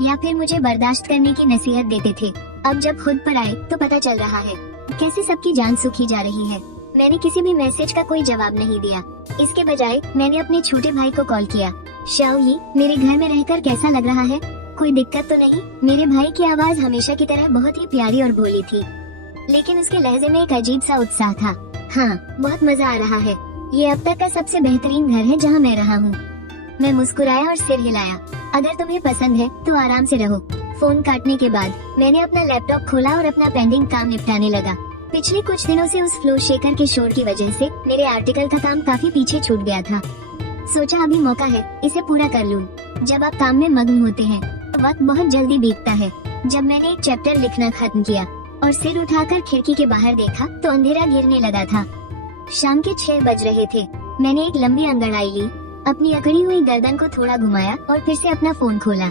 या फिर मुझे बर्दाश्त करने की नसीहत देते थे। अब जब खुद पर आए तो पता चल रहा है कैसे सबकी जान सूखी जा रही है। मैंने किसी भी मैसेज का कोई जवाब नहीं दिया। इसके बजाय मैंने अपने छोटे भाई को कॉल किया। शाओली, मेरे घर में रहकर कैसा लग रहा है? कोई दिक्कत तो नहीं? मेरे भाई की आवाज हमेशा की तरह बहुत ही प्यारी और भोली थी, लेकिन उसके लहजे में एक अजीब सा उत्साह था। हाँ, बहुत मजा आ रहा है। ये अब तक का सबसे बेहतरीन घर है जहाँ मैं रहा हूँ। मैं मुस्कुराया और सिर हिलाया। अगर तुम्हें पसंद है तो आराम से रहो। फोन काटने के बाद मैंने अपना लैपटॉप खोला और अपना पेंडिंग काम निपटाने लगा। पिछले कुछ दिनों से उस फ्लोर शेकर के शोर की वजह से मेरे आर्टिकल का काम काफी पीछे छूट गया था। सोचा अभी मौका है, इसे पूरा कर लूं। जब आप काम में मग्न होते हैं तो वक्त बहुत जल्दी बीतता है। जब मैंने एक चैप्टर लिखना खत्म किया और सिर उठाकर खिड़की के बाहर देखा तो अंधेरा गिरने लगा था। शाम के 6 बज रहे थे। मैंने एक लंबी अंगड़ाई ली, अपनी अकड़ी हुई गर्दन को थोड़ा घुमाया और फिर से अपना फोन खोला।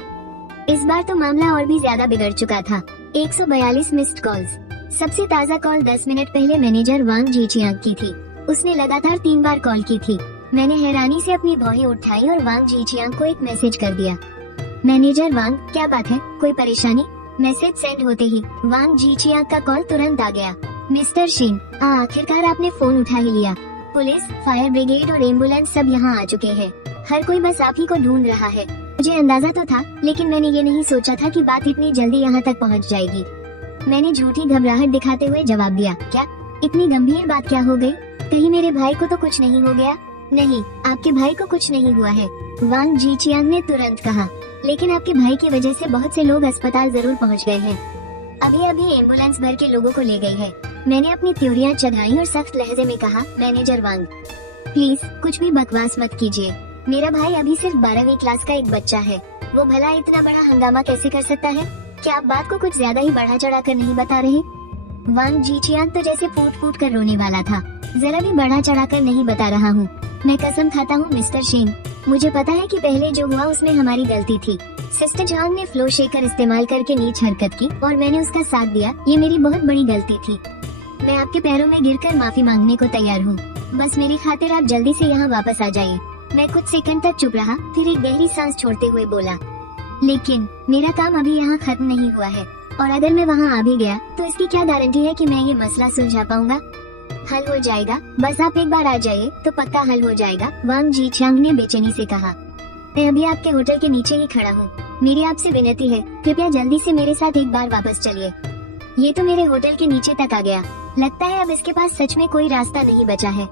इस बार तो मामला और भी ज्यादा बिगड़ चुका था। 142 मिस्ड कॉल्स। सबसे ताज़ा कॉल 10 मिनट पहले मैनेजर वांग जीचियांग की थी। उसने लगातार 3 बार कॉल की थी। मैंने हैरानी से अपनी भौहें उठाई और वांग जीचियांग को एक मैसेज कर दिया। मैनेजर वांग, क्या बात है, कोई परेशानी? मैसेज सेंड होते ही वांग जीचियांग का कॉल तुरंत आ गया। मिस्टर शिन, आखिरकार आपने फोन उठा ही लिया। पुलिस, फायर ब्रिगेड और एम्बुलेंस सब यहाँ आ चुके हैं। हर कोई बस आप ही को ढूंढ रहा है। मुझे अंदाजा तो था, लेकिन मैंने ये नहीं सोचा था कि बात इतनी जल्दी यहाँ तक पहुँच जाएगी। मैंने झूठी घबराहट दिखाते हुए जवाब दिया, क्या इतनी गंभीर बात क्या हो गई? कहीं मेरे भाई को तो कुछ नहीं हो गया? नहीं, आपके भाई को कुछ नहीं हुआ है, वांग जीचियांग ने तुरंत कहा। लेकिन आपके भाई की वजह से बहुत से लोग अस्पताल जरूर पहुंच गए हैं। अभी अभी एम्बुलेंस भर के लोगों को ले गई है। मैंने अपनी थ्योरियां चढ़ाई और सख्त लहजे में कहा, मैनेजर वांग प्लीज कुछ भी बकवास मत कीजिए। मेरा भाई अभी सिर्फ 12वीं क्लास का एक बच्चा है। वो भला इतना बड़ा हंगामा कैसे कर सकता है? क्या आप बात को कुछ ज्यादा ही बढ़ा चढ़ा कर नहीं बता रहे? वांग जीचियांग तो जैसे फूट फूट कर रोने वाला था। जरा भी बढ़ा चढ़ा कर नहीं बता रहा हूँ। मैं कसम खाता हूँ मिस्टर शेन, मुझे पता है कि पहले जो हुआ उसमें हमारी गलती थी। सिस्टर झांग ने फ्लो शेकर इस्तेमाल करके नीच हरकत की और मैंने उसका साथ दिया। ये मेरी बहुत बड़ी गलती थी। मैं आपके पैरों में गिरकर माफी मांगने को तैयार हूँ। बस मेरी खातिर आप जल्दी से यहाँ वापस आ जाइए। मैं कुछ सेकंड तक चुप रहा, फिर एक गहरी सांस छोड़ते हुए बोला, लेकिन मेरा काम अभी यहाँ खत्म नहीं हुआ है, और अगर मैं वहाँ आ भी गया तो इसकी क्या गारंटी है कि मैं ये मसला सुलझा पाऊंगा? हल हो जाएगा, बस आप एक बार आ जाइए तो पक्का हल हो जाएगा, वांग जीचियांग ने बेचैनी से कहा। मैं अभी आपके होटल के नीचे ही खड़ा हूँ। मेरी आपसे विनती है, कृपया जल्दी से मेरे साथ एक बार वापस चलिए। ये तो मेरे होटल के नीचे तक आ गया। लगता है अब इसके पास सच में कोई रास्ता नहीं बचा है।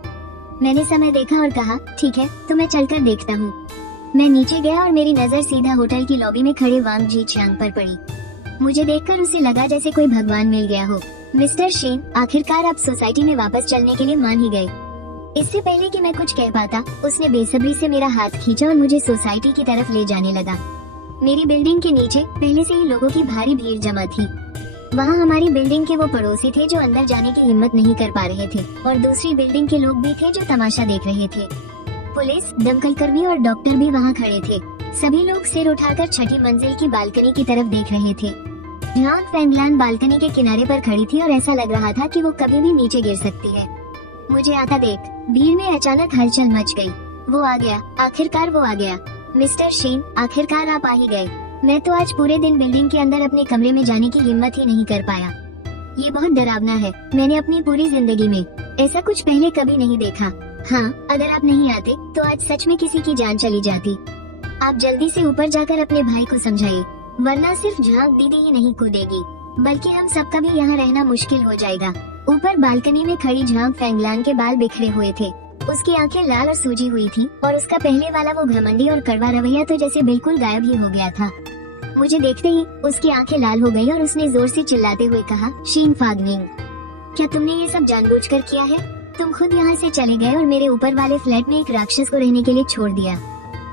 मैंने समय देखा और कहा, ठीक है तो मैं चलकर देखता हूँ। मैं नीचे गया और मेरी नजर सीधा होटल की लॉबी में खड़े वांग जीचियांग पर पड़ी। मुझे देखकर उसे लगा जैसे कोई भगवान मिल गया हो। मिस्टर शेन, आखिरकार आप सोसाइटी में वापस चलने के लिए मान ही गए। इससे पहले कि मैं कुछ कह पाता, उसने बेसब्री से मेरा हाथ खींचा और मुझे सोसाइटी की तरफ ले जाने लगा। मेरी बिल्डिंग के नीचे पहले से ही लोगों की भारी भीड़ जमा थी। वहाँ हमारी बिल्डिंग के वो पड़ोसी थे जो अंदर जाने की हिम्मत नहीं कर पा रहे थे, और दूसरी बिल्डिंग के लोग भी थे जो तमाशा देख रहे थे। पुलिस, दमकल कर्मी और डॉक्टर भी वहाँ खड़े थे। सभी लोग सिर उठाकर छठी मंजिल की बालकनी की तरफ देख रहे थे। झांग फैंगलान बालकनी के किनारे पर खड़ी थी और ऐसा लग रहा था कि वो कभी भी नीचे गिर सकती है। मुझे आता देख भीड़ में अचानक हलचल मच गई। वो आ गया, आखिरकार वो आ गया। मिस्टर शेन, आखिरकार आप आ ही गए। मैं तो आज पूरे दिन बिल्डिंग के अंदर अपने कमरे में जाने की हिम्मत ही नहीं कर पाया। ये बहुत डरावना है। मैंने अपनी पूरी जिंदगी में ऐसा कुछ पहले कभी नहीं देखा। हाँ, अगर आप नहीं आते तो आज सच में किसी की जान चली जाती। आप जल्दी से ऊपर जाकर अपने भाई को समझाइए, वरना सिर्फ झांग दीदी ही नहीं कूदेगी, बल्कि हम सबका भी यहाँ रहना मुश्किल हो जाएगा। ऊपर बालकनी में खड़ी झांग फैंगलान के बाल बिखरे हुए थे। उसकी आंखें लाल और सूजी हुई थी, और उसका पहले वाला वो घमंडी और कड़वा रवैया तो जैसे बिल्कुल गायब ही हो गया था। मुझे देखते ही उसकी आंखें लाल हो गई और उसने जोर से चिल्लाते हुए कहा, शीन फागनिंग, क्या तुमने ये सब जानबूझकर किया है? तुम खुद यहाँ से चले गए और मेरे ऊपर वाले फ्लैट में एक राक्षस को रहने के लिए छोड़ दिया,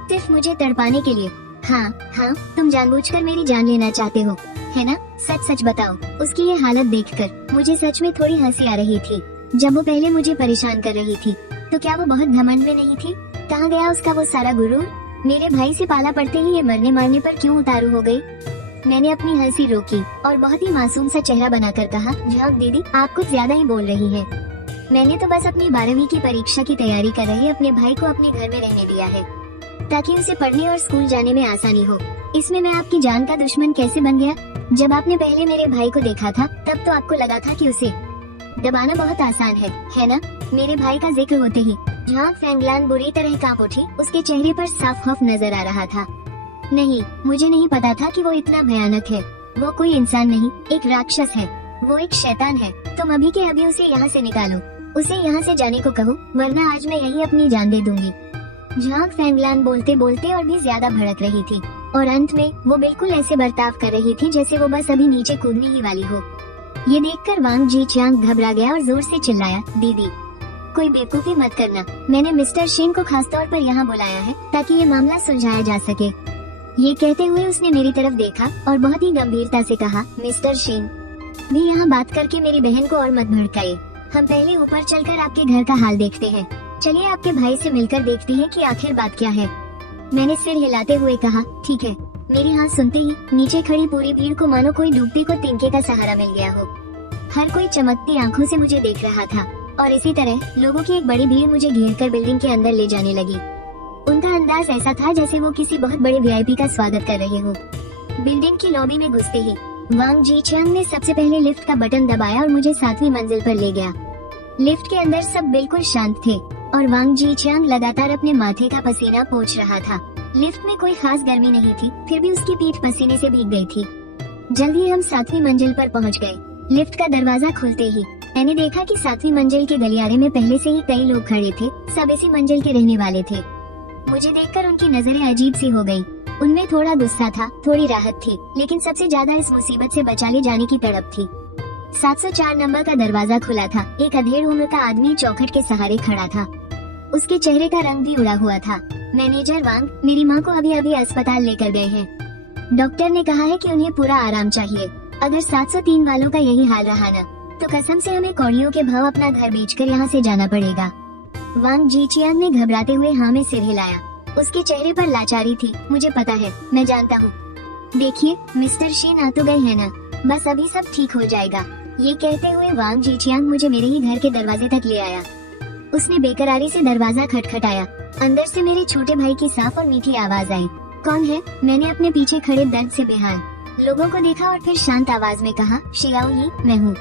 सिर्फ मुझे तड़पाने के लिए। हाँ हाँ, तुम जानबूझकर मेरी जान लेना चाहते हो, है ना? सच सच बताओ। उसकी ये हालत देखकर मुझे सच में थोड़ी हंसी आ रही थी। जब वो पहले मुझे परेशान कर रही थी तो क्या वो बहुत घमंड में नहीं थी? कहाँ गया उसका वो सारा गुरूर? मेरे भाई से पाला पड़ते ही ये मरने मारने पर क्यों उतारू हो गई? मैंने अपनी हंसी रोकी और बहुत ही मासूम सा चेहरा बनाकर कहा, झांग दीदी, आप कुछ ज्यादा ही बोल रही हैं। मैंने तो बस अपनी 12वीं की परीक्षा की तैयारी कर रहे अपने भाई को अपने घर में रहने दिया है, ताकि उसे पढ़ने और स्कूल जाने में आसानी हो। इसमें मैं आपकी जान का दुश्मन कैसे बन गया? जब आपने पहले मेरे भाई को देखा था तब तो आपको लगा था कि उसे दबाना बहुत आसान है ना? मेरे भाई का जिक्र होते ही झांग फैंगलान बुरी तरह कांप उठी। उसके चेहरे पर साफ खौफ नजर आ रहा था। नहीं, मुझे नहीं पता था कि वो इतना भयानक है। वो कोई इंसान नहीं, एक राक्षस है। वो एक शैतान है। तुम अभी के अभी उसे यहाँ से निकालो। उसे यहाँ से जाने को कहो, वरना आज मैं यही अपनी जान दे दूंगी। झांग फैंगलान बोलते बोलते और भी ज्यादा भड़क रही थी, और अंत में वो बिल्कुल ऐसे बर्ताव कर रही थी जैसे वो बस अभी नीचे कूदने ही वाली हो। ये देखकर वांग जीचियांग घबरा गया और जोर से चिल्लाया, दीदी, कोई बेवकूफी मत करना। मैंने मिस्टर शेन को खास तौर पर यहाँ बुलाया है ताकि ये मामला सुलझाया जा सके। ये कहते हुए उसने मेरी तरफ देखा और बहुत ही गंभीरता से कहा, मिस्टर शेन, भी यहाँ बात करके मेरी बहन को और मत भड़काइए। हम पहले ऊपर चलकर आपके घर का हाल देखते हैं। चलिए आपके भाई से मिलकर देखते हैं कि आखिर बात क्या है। मैंने सिर हिलाते हुए कहा, ठीक है। मेरी हाँ सुनते ही नीचे खड़ी पूरी भीड़ को मानो कोई डूबते को तिनके का सहारा मिल गया हो। हर कोई चमकती आंखों से मुझे देख रहा था, और इसी तरह लोगों की एक बड़ी भीड़ मुझे घेरकर बिल्डिंग के अंदर ले जाने लगी। उनका अंदाज ऐसा था जैसे वो किसी बहुत बड़े वीआईपी का स्वागत कर रहे हो। बिल्डिंग की लॉबी में घुसते ही वांग जीचियांग ने सबसे पहले लिफ्ट का बटन दबाया और मुझे 7वीं मंजिल पर ले गया। लिफ्ट के अंदर सब बिल्कुल शांत थे और वांग जीचियांग लगातार अपने माथे का पसीना पोंछ रहा था। लिफ्ट में कोई खास गर्मी नहीं थी, फिर भी उसकी पीठ पसीने से भीग गई थी। जल्द ही हम 7वीं मंजिल पर पहुंच गए। लिफ्ट का दरवाजा खुलते ही मैंने देखा कि 7वीं मंजिल के गलियारे में पहले से ही कई लोग खड़े थे। सब इसी मंजिल के रहने वाले थे। मुझे देखकर उनकी नजरें अजीब सी हो गई। उनमें थोड़ा गुस्सा था, थोड़ी राहत थी, लेकिन सबसे ज्यादा इस मुसीबत से बचा ले जाने की तड़प थी। 704 नंबर का दरवाजा खुला था। एक अधेड़ उम्र का आदमी चौखट के सहारे खड़ा था। उसके चेहरे का रंग भी उड़ा हुआ था। मैनेजर वांग मेरी माँ को अभी अभी अस्पताल लेकर गए हैं। डॉक्टर ने कहा है कि उन्हें पूरा आराम चाहिए। अगर 703 वालों का यही हाल रहा न, तो कसम से हमें कौड़ियों के भाव अपना घर बेचकर यहाँ से जाना पड़ेगा। वांग जीचियांग ने घबराते हुए हाँ में सिर हिलाया। उसके चेहरे पर लाचारी थी। मुझे पता है, मैं जानता हूँ। देखिए मिस्टर शेन आ तो गए हैं ना, बस अभी सब ठीक हो जाएगा। ये कहते हुए वांग जीचियांग मुझे मेरे ही घर के दरवाजे तक ले आया। उसने बेकरारी से दरवाजा खटखटाया। अंदर से मेरे छोटे भाई की साफ और मीठी आवाज आई। कौन है? मैंने अपने पीछे खड़े दर्द से बेहाल लोगों को देखा और फिर शांत आवाज में कहा, शियाओ यी, मैं हूँ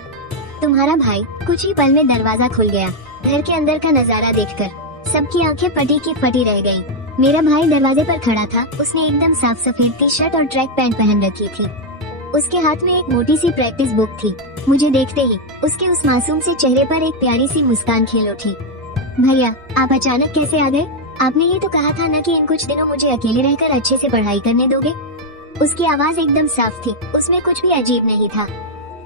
तुम्हारा भाई। कुछ ही पल में दरवाजा खुल गया। घर के अंदर का नजारा देखकर सबकी आंखें फटी की फटी रह गईं। मेरा भाई दरवाजे पर खड़ा था। उसने एकदम साफ सफेद टी शर्ट और ट्रैक पैंट पहन रखी थी। उसके हाथ में एक मोटी सी प्रैक्टिस बुक थी। मुझे देखते ही उसके उस मासूम से चेहरे पर एक प्यारी सी मुस्कान खिल उठी। भैया, आप अचानक कैसे आ गए? आपने ये तो कहा था ना कि इन कुछ दिनों मुझे अकेले रहकर अच्छे से पढ़ाई करने दोगे। उसकी आवाज एकदम साफ थी, उसमें कुछ भी अजीब नहीं था।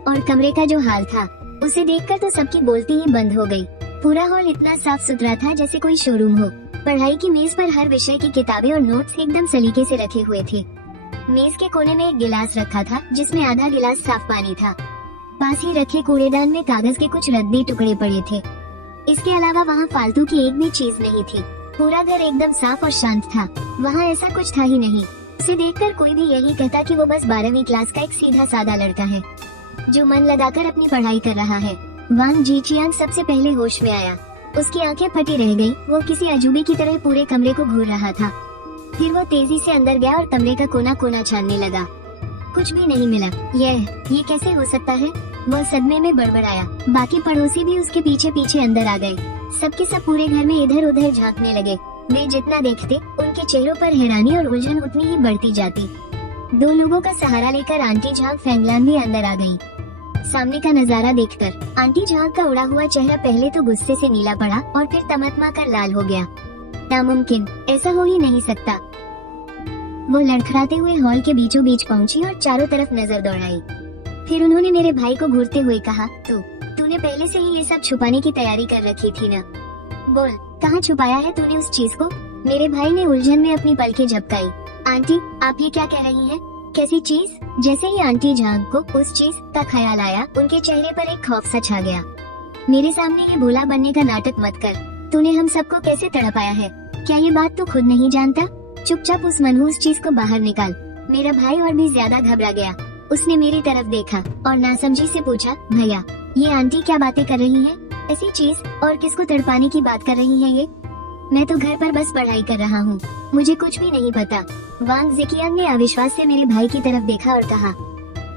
और कमरे का जो हाल था, उसे देखकर तो सबकी बोलती ही बंद हो गई। पूरा हॉल इतना साफ सुथरा था जैसे कोई शोरूम हो। पढ़ाई की मेज पर हर विषय की किताबें और नोट्स एकदम सलीके से रखे हुए थे। मेज के कोने में एक गिलास रखा था, जिसमें आधा गिलास साफ पानी था। पास ही रखे कूड़ेदान में कागज के कुछ रद्दी टुकड़े पड़े थे। इसके अलावा वहाँ फालतू की एक भी चीज नहीं थी। पूरा घर एकदम साफ और शांत था। वहाँ ऐसा कुछ था ही नहीं। उसे देखकर कोई भी यही कहता कि वो बस 12वीं क्लास का एक सीधा सादा लड़का है, जो मन लगाकर अपनी पढ़ाई कर रहा है। वांग जीचियांग सबसे पहले होश में आया। उसकी आंखें फटी रह गईं। वो किसी अजूबे की तरह पूरे कमरे को घूर रहा था। फिर वो तेजी से अंदर गया और कमरे का कोना कोना छानने लगा। कुछ भी नहीं मिला। ये कैसे हो सकता है? वो सदमे में बड़बड़ाया। बाकी पड़ोसी भी उसके पीछे पीछे अंदर आ गए। सबके सब पूरे घर में इधर उधर झांकने लगे। वे जितना देखते, उनके चेहरों पर हैरानी और उलझन उतनी ही बढ़ती जाती। 2 लोगों का सहारा लेकर आंटी झांग फैंगलान भी अंदर आ गयी। सामने का नजारा देखकर आंटी झांग का उड़ा हुआ चेहरा पहले तो गुस्से से नीला पड़ा और फिर तमतमा कर लाल हो गया। नामुमकिन, ऐसा हो ही नहीं सकता। वो लड़खड़ाते हुए हॉल के बीचों बीच पहुंची और चारों तरफ नजर दौड़ाई। फिर उन्होंने मेरे भाई को घूरते हुए कहा, तूने पहले से ही ये सब छुपाने की तैयारी कर रखी थी ना? बोल, कहाँ छुपाया है तूने उस चीज को? मेरे भाई ने उलझन में अपनी पलकें झपकाई। आंटी, आप ये क्या कह रही हैं? कैसी चीज? जैसे ही आंटी झांग को उस चीज का ख्याल आया, उनके चेहरे पर एक खौफ सा छा गया। मेरे सामने ये भोला बनने का नाटक मत कर। तूने हम सबको कैसे तड़पाया है? क्या ये बात तू खुद नहीं जानता? चुपचाप उस मनहूस चीज को बाहर निकाल। मेरा भाई और भी ज्यादा घबरा गया। उसने मेरी तरफ देखा और नासमझी से पूछा, भैया, ये आंटी क्या बातें कर रही हैं? ऐसी चीज? और किसको तड़पाने की बात कर रही है ये? मैं तो घर पर बस पढ़ाई कर रहा हूँ, मुझे कुछ भी नहीं पता। वांग ज़िकियांग ने अविश्वास से मेरे भाई की तरफ देखा और कहा,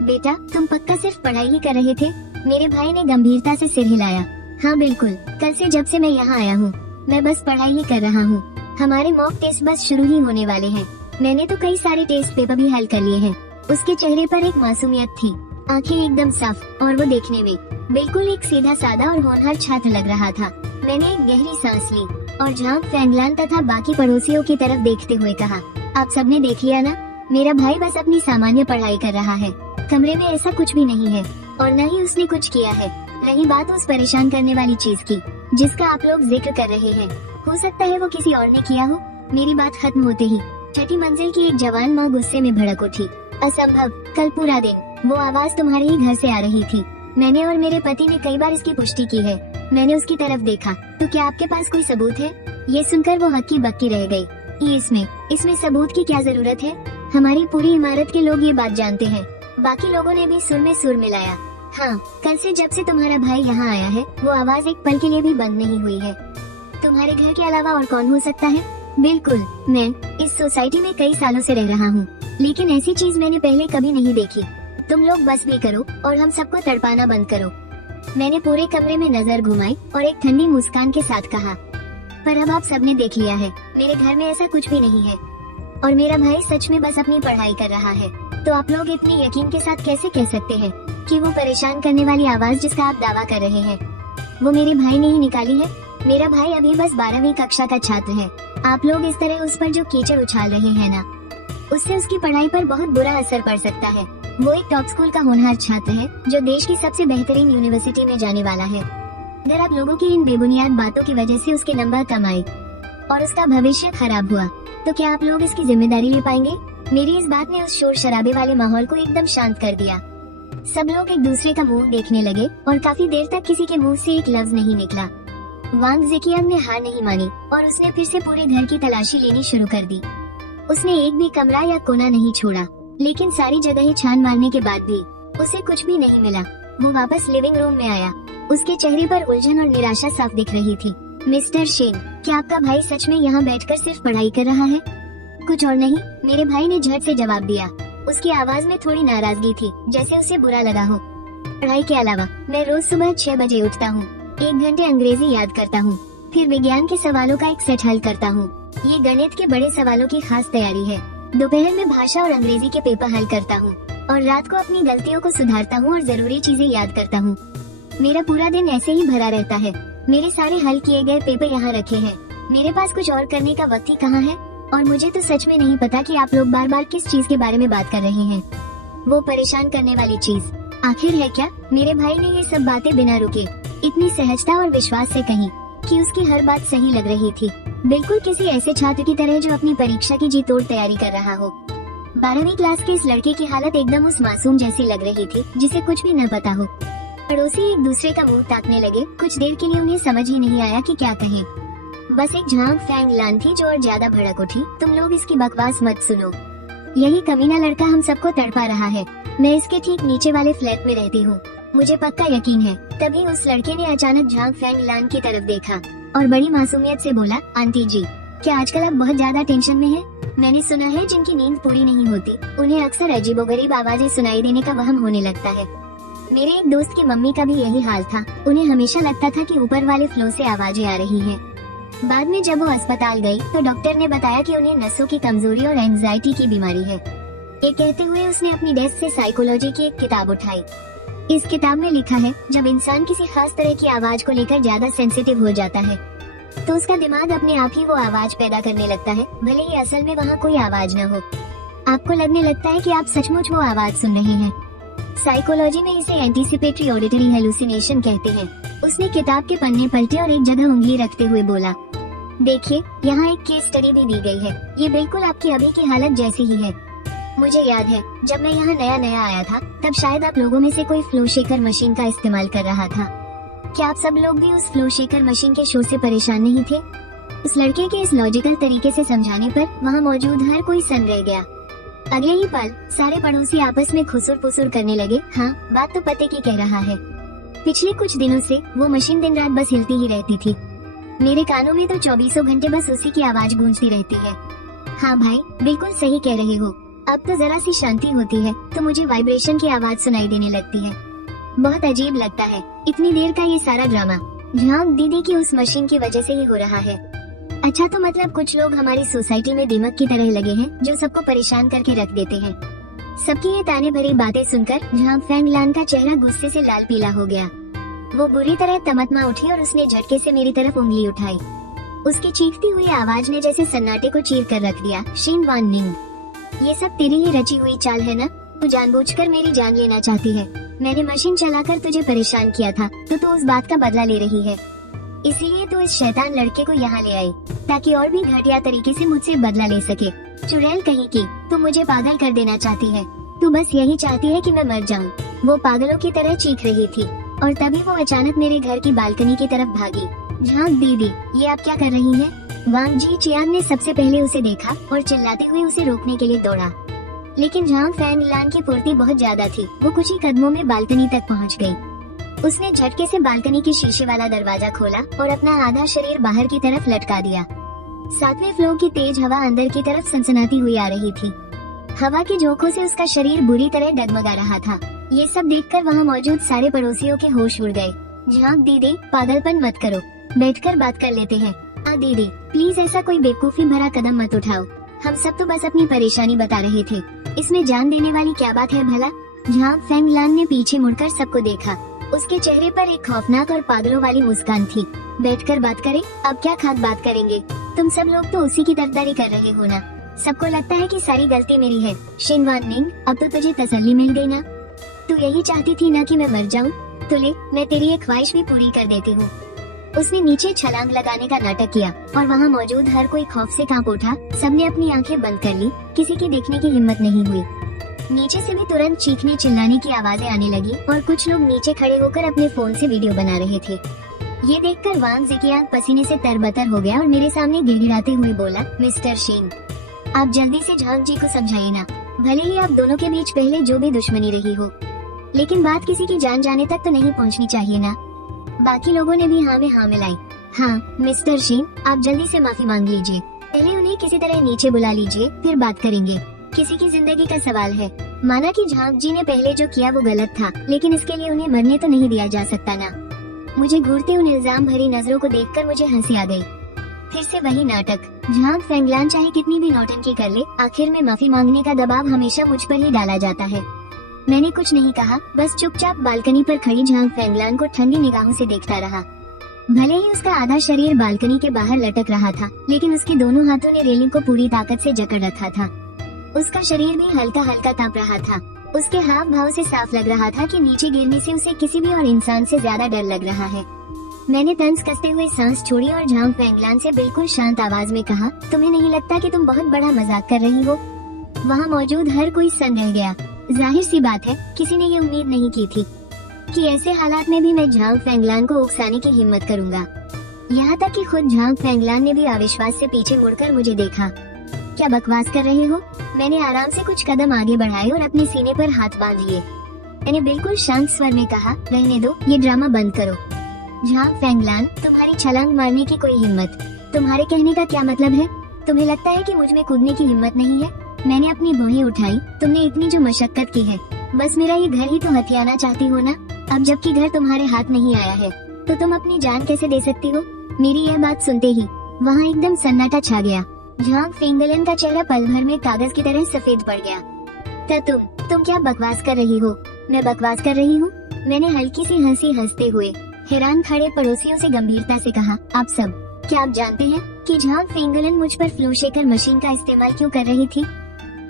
बेटा, तुम पक्का सिर्फ पढ़ाई ही कर रहे थे? मेरे भाई ने गंभीरता से सिर हिलाया। हाँ बिल्कुल, कल से जब से मैं यहाँ आया हूँ, मैं बस पढ़ाई ही कर रहा हूँ। हमारे मॉक टेस्ट बस शुरू ही होने वाले हैं। मैंने तो कई सारे टेस्ट पेपर भी हल कर लिए हैं। उसके चेहरे पर एक मासूमियत थी, आंखें एकदम साफ, और वो देखने में बिल्कुल एक सीधा सादा और होनहार छात्र लग रहा था। मैंने एक गहरी सांस ली और झांग फैंगलान तथा बाकी पड़ोसियों की तरफ देखते हुए कहा, आप सबने देख लिया ना? मेरा भाई बस अपनी सामान्य पढ़ाई कर रहा है। कमरे में ऐसा कुछ भी नहीं है और न ही उसने कुछ किया है। रही बात उस परेशान करने वाली चीज की जिसका आप लोग जिक्र कर रहे हैं, हो सकता है वो किसी और ने किया हो। मेरी बात खत्म होते ही 6ठी मंजिल की एक जवान माँ गुस्से में भड़क उठी। असंभव, कल पूरा दिन वो आवाज तुम्हारे ही घर से आ रही थी। मैंने और मेरे पति ने कई बार इसकी पुष्टि की है। मैंने उसकी तरफ देखा, तो क्या आपके पास कोई सबूत है? ये सुनकर वो हक्की बक्की रह गई। ये इसमें सबूत की क्या जरूरत है? हमारी पूरी इमारत के लोग ये बात जानते हैं। बाकी लोगों ने भी सुर में सुर मिलाया। हाँ, कल से जब से तुम्हारा भाई यहाँ आया है, वो आवाज एक पल के लिए भी बंद नहीं हुई है। तुम्हारे घर के अलावा और कौन हो सकता है? बिल्कुल, मैं इस सोसाइटी में कई सालों से रह रहा हूँ, लेकिन ऐसी चीज मैंने पहले कभी नहीं देखी। तुम लोग बस भी करो और हम सबको तड़पाना बंद करो। मैंने पूरे कमरे में नजर घुमाई और एक ठंडी मुस्कान के साथ कहा, पर अब आप सबने देख लिया है, मेरे घर में ऐसा कुछ भी नहीं है। और मेरा भाई सच में बस अपनी पढ़ाई कर रहा है। तो आप लोग इतने यकीन के साथ कैसे कह सकते हैं कि वो परेशान करने वाली आवाज जिसका आप दावा कर रहे हैं वो मेरे भाई ने ही निकाली है? मेरा भाई अभी बस 12वीं कक्षा का छात्र है। आप लोग इस तरह उस पर जो कीचड़ उछाल रहे हैं ना, उससे उसकी पढ़ाई पर बहुत बुरा असर पड़ सकता है। वो एक टॉप स्कूल का होनहार छात्र है जो देश की सबसे बेहतरीन यूनिवर्सिटी में जाने वाला है। अगर आप लोगों की इन बेबुनियाद बातों की वजह से उसके नंबर कम आए और उसका भविष्य खराब हुआ तो क्या आप लोग इसकी जिम्मेदारी ले पाएंगे? मेरी इस बात ने उस शोर शराबे वाले माहौल को एकदम शांत कर दिया। सब लोग एक दूसरे का मुंह देखने लगे और काफी देर तक किसी के मुंह से एक लफ्ज नहीं निकला। वांग ज़ेकियांग ने हार नहीं मानी और उसने फिर से पूरे घर की तलाशी लेनी शुरू कर दी। उसने एक भी कमरा या कोना नहीं छोड़ा, लेकिन सारी जगह छान मारने के बाद भी उसे कुछ भी नहीं मिला। वो वापस लिविंग रूम में आया। उसके चेहरे पर उलझन और निराशा साफ दिख रही थी। मिस्टर शेन, क्या आपका भाई सच में यहाँ बैठकर सिर्फ पढ़ाई कर रहा है? कुछ और नहीं, मेरे भाई ने झट से जवाब दिया। उसकी आवाज में थोड़ी नाराजगी थी, जैसे उसे बुरा लगा हो। पढ़ाई के अलावा मैं रोज सुबह 6 बजे उठता हूँ, 1 घंटे अंग्रेजी याद करता हूँ, फिर विज्ञान के सवालों का एक सेट हल करता हूँ। ये गणित के बड़े सवालों की खास तैयारी है। दोपहर में भाषा और अंग्रेजी के पेपर हल करता हूँ और रात को अपनी गलतियों को सुधारता हूँ और जरूरी चीजें याद करता हूँ। मेरा पूरा दिन ऐसे ही भरा रहता है। मेरे सारे हल किए गए पेपर यहाँ रखे हैं। मेरे पास कुछ और करने का वक्त ही कहाँ है? और मुझे तो सच में नहीं पता कि आप लोग बार बार किस चीज के बारे में बात कर रहे हैं। वो परेशान करने वाली चीज आखिर है क्या? मेरे भाई ने ये सब बातें बिना रुके इतनी सहजता और विश्वास से कही कि उसकी हर बात सही लग रही थी, बिल्कुल किसी ऐसे छात्र की तरह जो अपनी परीक्षा की जी तोड़ तैयारी कर रहा हो। 12वीं क्लास के इस लड़के की हालत एकदम उस मासूम जैसी लग रही थी जिसे कुछ भी न पता हो। पड़ोसी एक दूसरे का मुंह ताकने लगे। कुछ देर के लिए उन्हें समझ ही नहीं आया कि क्या कहें। बस एक झांग फैंग लान थी जो और ज्यादा भड़क उठी। तुम लोग इसकी बकवास मत सुनो, यही कमीना लड़का हम सबको तड़पा रहा है। मैं इसके ठीक नीचे वाले फ्लैट में रहती हूँ, मुझे पक्का यकीन है। तभी उस लड़के ने अचानक झांग फैंग लान की तरफ देखा और बड़ी मासूमियत से बोला, आंटी जी, क्या आजकल आप बहुत ज्यादा टेंशन में हैं? मैंने सुना है जिनकी नींद पूरी नहीं होती उन्हें अक्सर अजीबोगरीब आवाजें सुनाई देने का वहम होने लगता है। मेरे एक दोस्त की मम्मी का भी यही हाल था। उन्हें हमेशा लगता था कि ऊपर वाले फ्लो से आवाजें आ रही हैं। बाद में जब वो अस्पताल गई तो डॉक्टर ने बताया कि उन्हें नसों की कमजोरी और एंजाइटी की बीमारी है। ये कहते हुए उसने अपनी डेस्क से साइकोलॉजी की एक किताब उठाई। इस किताब में लिखा है, जब इंसान किसी खास तरह की आवाज को लेकर ज्यादा सेंसिटिव हो जाता है तो उसका दिमाग अपने आप ही वो आवाज पैदा करने लगता है, भले ही असल में वहाँ कोई आवाज न हो। आपको लगने लगता है कि आप सचमुच वो आवाज सुन रहे हैं। साइकोलॉजी में इसे एंटीसिपेटरी ऑडिटरी हेलुसिनेशन कहते हैं। उसने किताब के पन्ने पलटे और एक जगह उंगली रखते हुए बोला, देखिए, यहाँ एक केस स्टडी भी दी गई है। ये बिल्कुल आपकी अभी की हालत जैसी ही है। मुझे याद है जब मैं यहाँ नया नया आया था तब शायद आप लोगों में से कोई फ्लो शेकर मशीन का इस्तेमाल कर रहा था। क्या आप सब लोग भी उस फ्लो शेकर मशीन के शोर से परेशान नहीं थे? उस लड़के के इस लॉजिकल तरीके से समझाने पर वहाँ मौजूद हर कोई सन रह गया। अगले ही पल सारे पड़ोसी आपस में खुसुर पुसुर करने लगे। हाँ, बात तो पते की कह रहा है। पिछले कुछ दिनों से वो मशीन दिन रात बस हिलती ही रहती थी। मेरे कानों में तो 24 घंटे बस उसी की आवाज गूंजती रहती है। हाँ भाई, बिल्कुल सही कह रहे हो। अब तो जरा सी शांति होती है तो मुझे वाइब्रेशन की आवाज सुनाई देने लगती है। बहुत अजीब लगता है। इतनी देर का ये सारा ड्रामा झांग दीदी की उस मशीन की वजह से ही हो रहा है। अच्छा, तो मतलब कुछ लोग हमारी सोसाइटी में दीमक की तरह लगे हैं जो सबको परेशान करके रख देते हैं। सबकी ये ताने भरी बातें सुनकर झांग फैंग लान का चेहरा गुस्से से लाल पीला हो गया। वो बुरी तरह तमतमा उठी और उसने झटके से मेरी तरफ उंगली उठाई। उसकी चीखती हुई आवाज ने जैसे सन्नाटे को चीर कर रख दिया। शिन वान निंग, ये सब तेरी ही रची हुई चाल है ना? तू जानबूझकर मेरी जान लेना चाहती है। मैंने मशीन चलाकर तुझे परेशान किया था तो तू उस बात का बदला ले रही है। इसलिए तू इस शैतान लड़के को यहाँ ले आई ताकि और भी घटिया तरीके से मुझसे बदला ले सके। चुड़ैल कहीं की, तू मुझे पागल कर देना चाहती है। तू बस यही चाहती है कि मैं मर जाऊँ। वो पागलों की तरह चीख रही थी और तभी वो अचानक मेरे घर की बालकनी की तरफ भागी। झांग दीदी, ये आप क्या कर रही हैं? वांग जी चियांग ने सबसे पहले उसे देखा और चिल्लाते हुए उसे रोकने के लिए दौड़ा, लेकिन झांग फैंग लान की फुर्ती बहुत ज्यादा थी। वो कुछ ही कदमों में बालकनी तक पहुंच गई। उसने झटके से बालकनी की शीशे वाला दरवाजा खोला और अपना आधा शरीर बाहर की तरफ लटका दिया। 7वें फ्लोर की तेज हवा अंदर की तरफ सनसनाती हुई आ रही थी। हवा के झोंकों से उसका शरीर बुरी तरह डगमगा रहा था। ये सब देखकर वहाँ मौजूद सारे पड़ोसियों के होश उड़ गए। झांग दीदी, पागलपन मत करो, बैठकर बात कर लेते हैं। दीदी प्लीज ऐसा कोई बेवकूफी भरा कदम मत उठाओ। हम सब तो बस अपनी परेशानी बता रहे थे, इसमें जान देने वाली क्या बात है भला। झांग फेंगलान ने पीछे मुड़कर सबको देखा। उसके चेहरे पर एक खौफनाक और पागलों वाली मुस्कान थी। बैठकर बात करें, अब क्या खाक बात करेंगे। तुम सब लोग तो उसी की तरफदारी कर रहे हो ना। सबको लगता है कि सारी गलती मेरी है। शिनवान निंग, अब तो तुझे तसल्ली मिल गई ना। तू यही चाहती थी ना कि मैं मर जाऊं? तो ले, मैं तेरी एक ख्वाहिश भी पूरी कर देती हूँ। उसने नीचे छलांग लगाने का नाटक किया और वहाँ मौजूद हर कोई खौफ से कांप उठा। सबने अपनी आंखें बंद कर ली, किसी की देखने की हिम्मत नहीं हुई। नीचे से भी तुरंत चीखने चिल्लाने की आवाजें आने लगी और कुछ लोग नीचे खड़े होकर अपने फोन से वीडियो बना रहे थे। ये देखकर वांग जिकियांग पसीने से तरबतर हो गया और मेरे सामने गिड़गिड़ाते हुए बोला, मिस्टर शिन, आप जल्दी से झांग जी को समझाइए ना। भले ही आप दोनों के बीच पहले जो भी दुश्मनी रही हो, लेकिन बात किसी की जान जाने तक तो नहीं पहुंचनी चाहिए ना। बाकी लोगों ने भी हाँ में हाँ मिलाई। हाँ मिस्टर शिन, आप जल्दी से माफी मांग लीजिए। पहले उन्हें किसी तरह नीचे बुला लीजिए, फिर बात करेंगे। किसी की जिंदगी का सवाल है। माना कि झांग जी ने पहले जो किया वो गलत था, लेकिन इसके लिए उन्हें मरने तो नहीं दिया जा सकता ना। मुझे घूरते उन इल्जाम भरी नजरों को देखकर मुझे हंसी आ गई। फिर से वही नाटक। झांग फेंगलान चाहे कितनी भी नौटंकी कर ले, आखिर में माफी मांगने का दबाव हमेशा मुझ पर ही डाला जाता है। मैंने कुछ नहीं कहा, बस चुपचाप बालकनी पर खड़ी झांग फेंगलान को ठंडी निगाहों से देखता रहा। भले ही उसका आधा शरीर बालकनी के बाहर लटक रहा था, लेकिन उसके दोनों हाथों ने रेलिंग को पूरी ताकत से जकड़ रखा था। उसका शरीर भी हल्का हल्का कांप रहा था। उसके हाव भाव से साफ लग रहा था कि नीचे गिरने से उसे किसी भी और इंसान से ज्यादा डर लग रहा है। मैंने तंज कसते हुए सांस छोड़ी और झांग फेंगलान से बिल्कुल शांत आवाज में कहा, तुम्हें नहीं लगता कि तुम बहुत बड़ा मजाक कर रही हो? वहाँ मौजूद हर कोई सन रह गया। जाहिर सी बात है, किसी ने ये उम्मीद नहीं की थी कि ऐसे हालात में भी मैं झांग फेंगलान को उकसाने की हिम्मत करूंगा। यहाँ तक कि खुद झांग फेंगलान ने भी अविश्वास से पीछे मुड़कर मुझे देखा। क्या बकवास कर रहे हो? मैंने आराम से कुछ कदम आगे बढ़ाए और अपने सीने पर हाथ बांध लिए। मैंने बिल्कुल शांत स्वर में कहा, रहने दो, ये ड्रामा बंद करो। झांग फेंगलान, तुम्हारी छलांग मारने की कोई हिम्मत, तुम्हारे कहने का क्या मतलब है? तुम्हें लगता है कि मुझ में कूदने की हिम्मत नहीं है? मैंने अपनी भौहें उठाई। तुमने इतनी जो मशक्कत की है, बस मेरा ये घर ही तो हथियाना चाहती हो ना। अब जबकि घर तुम्हारे हाथ नहीं आया है, तो तुम अपनी जान कैसे दे सकती हो? मेरी यह बात सुनते ही वहाँ एकदम सन्नाटा छा गया। झांग फेंगलान का चेहरा पल भर में कागज की तरह सफेद पड़ गया। तुम क्या बकवास कर रही हो? मैं बकवास कर रही हूँ? मैंने हल्की सी हंसी हंसते हुए हैरान खड़े पड़ोसियों से गंभीरता से कहा, आप सब, क्या आप जानते हैं कि झांग फेंगलान मुझ पर फ्लो शेकर मशीन का इस्तेमाल क्यों कर रही थी?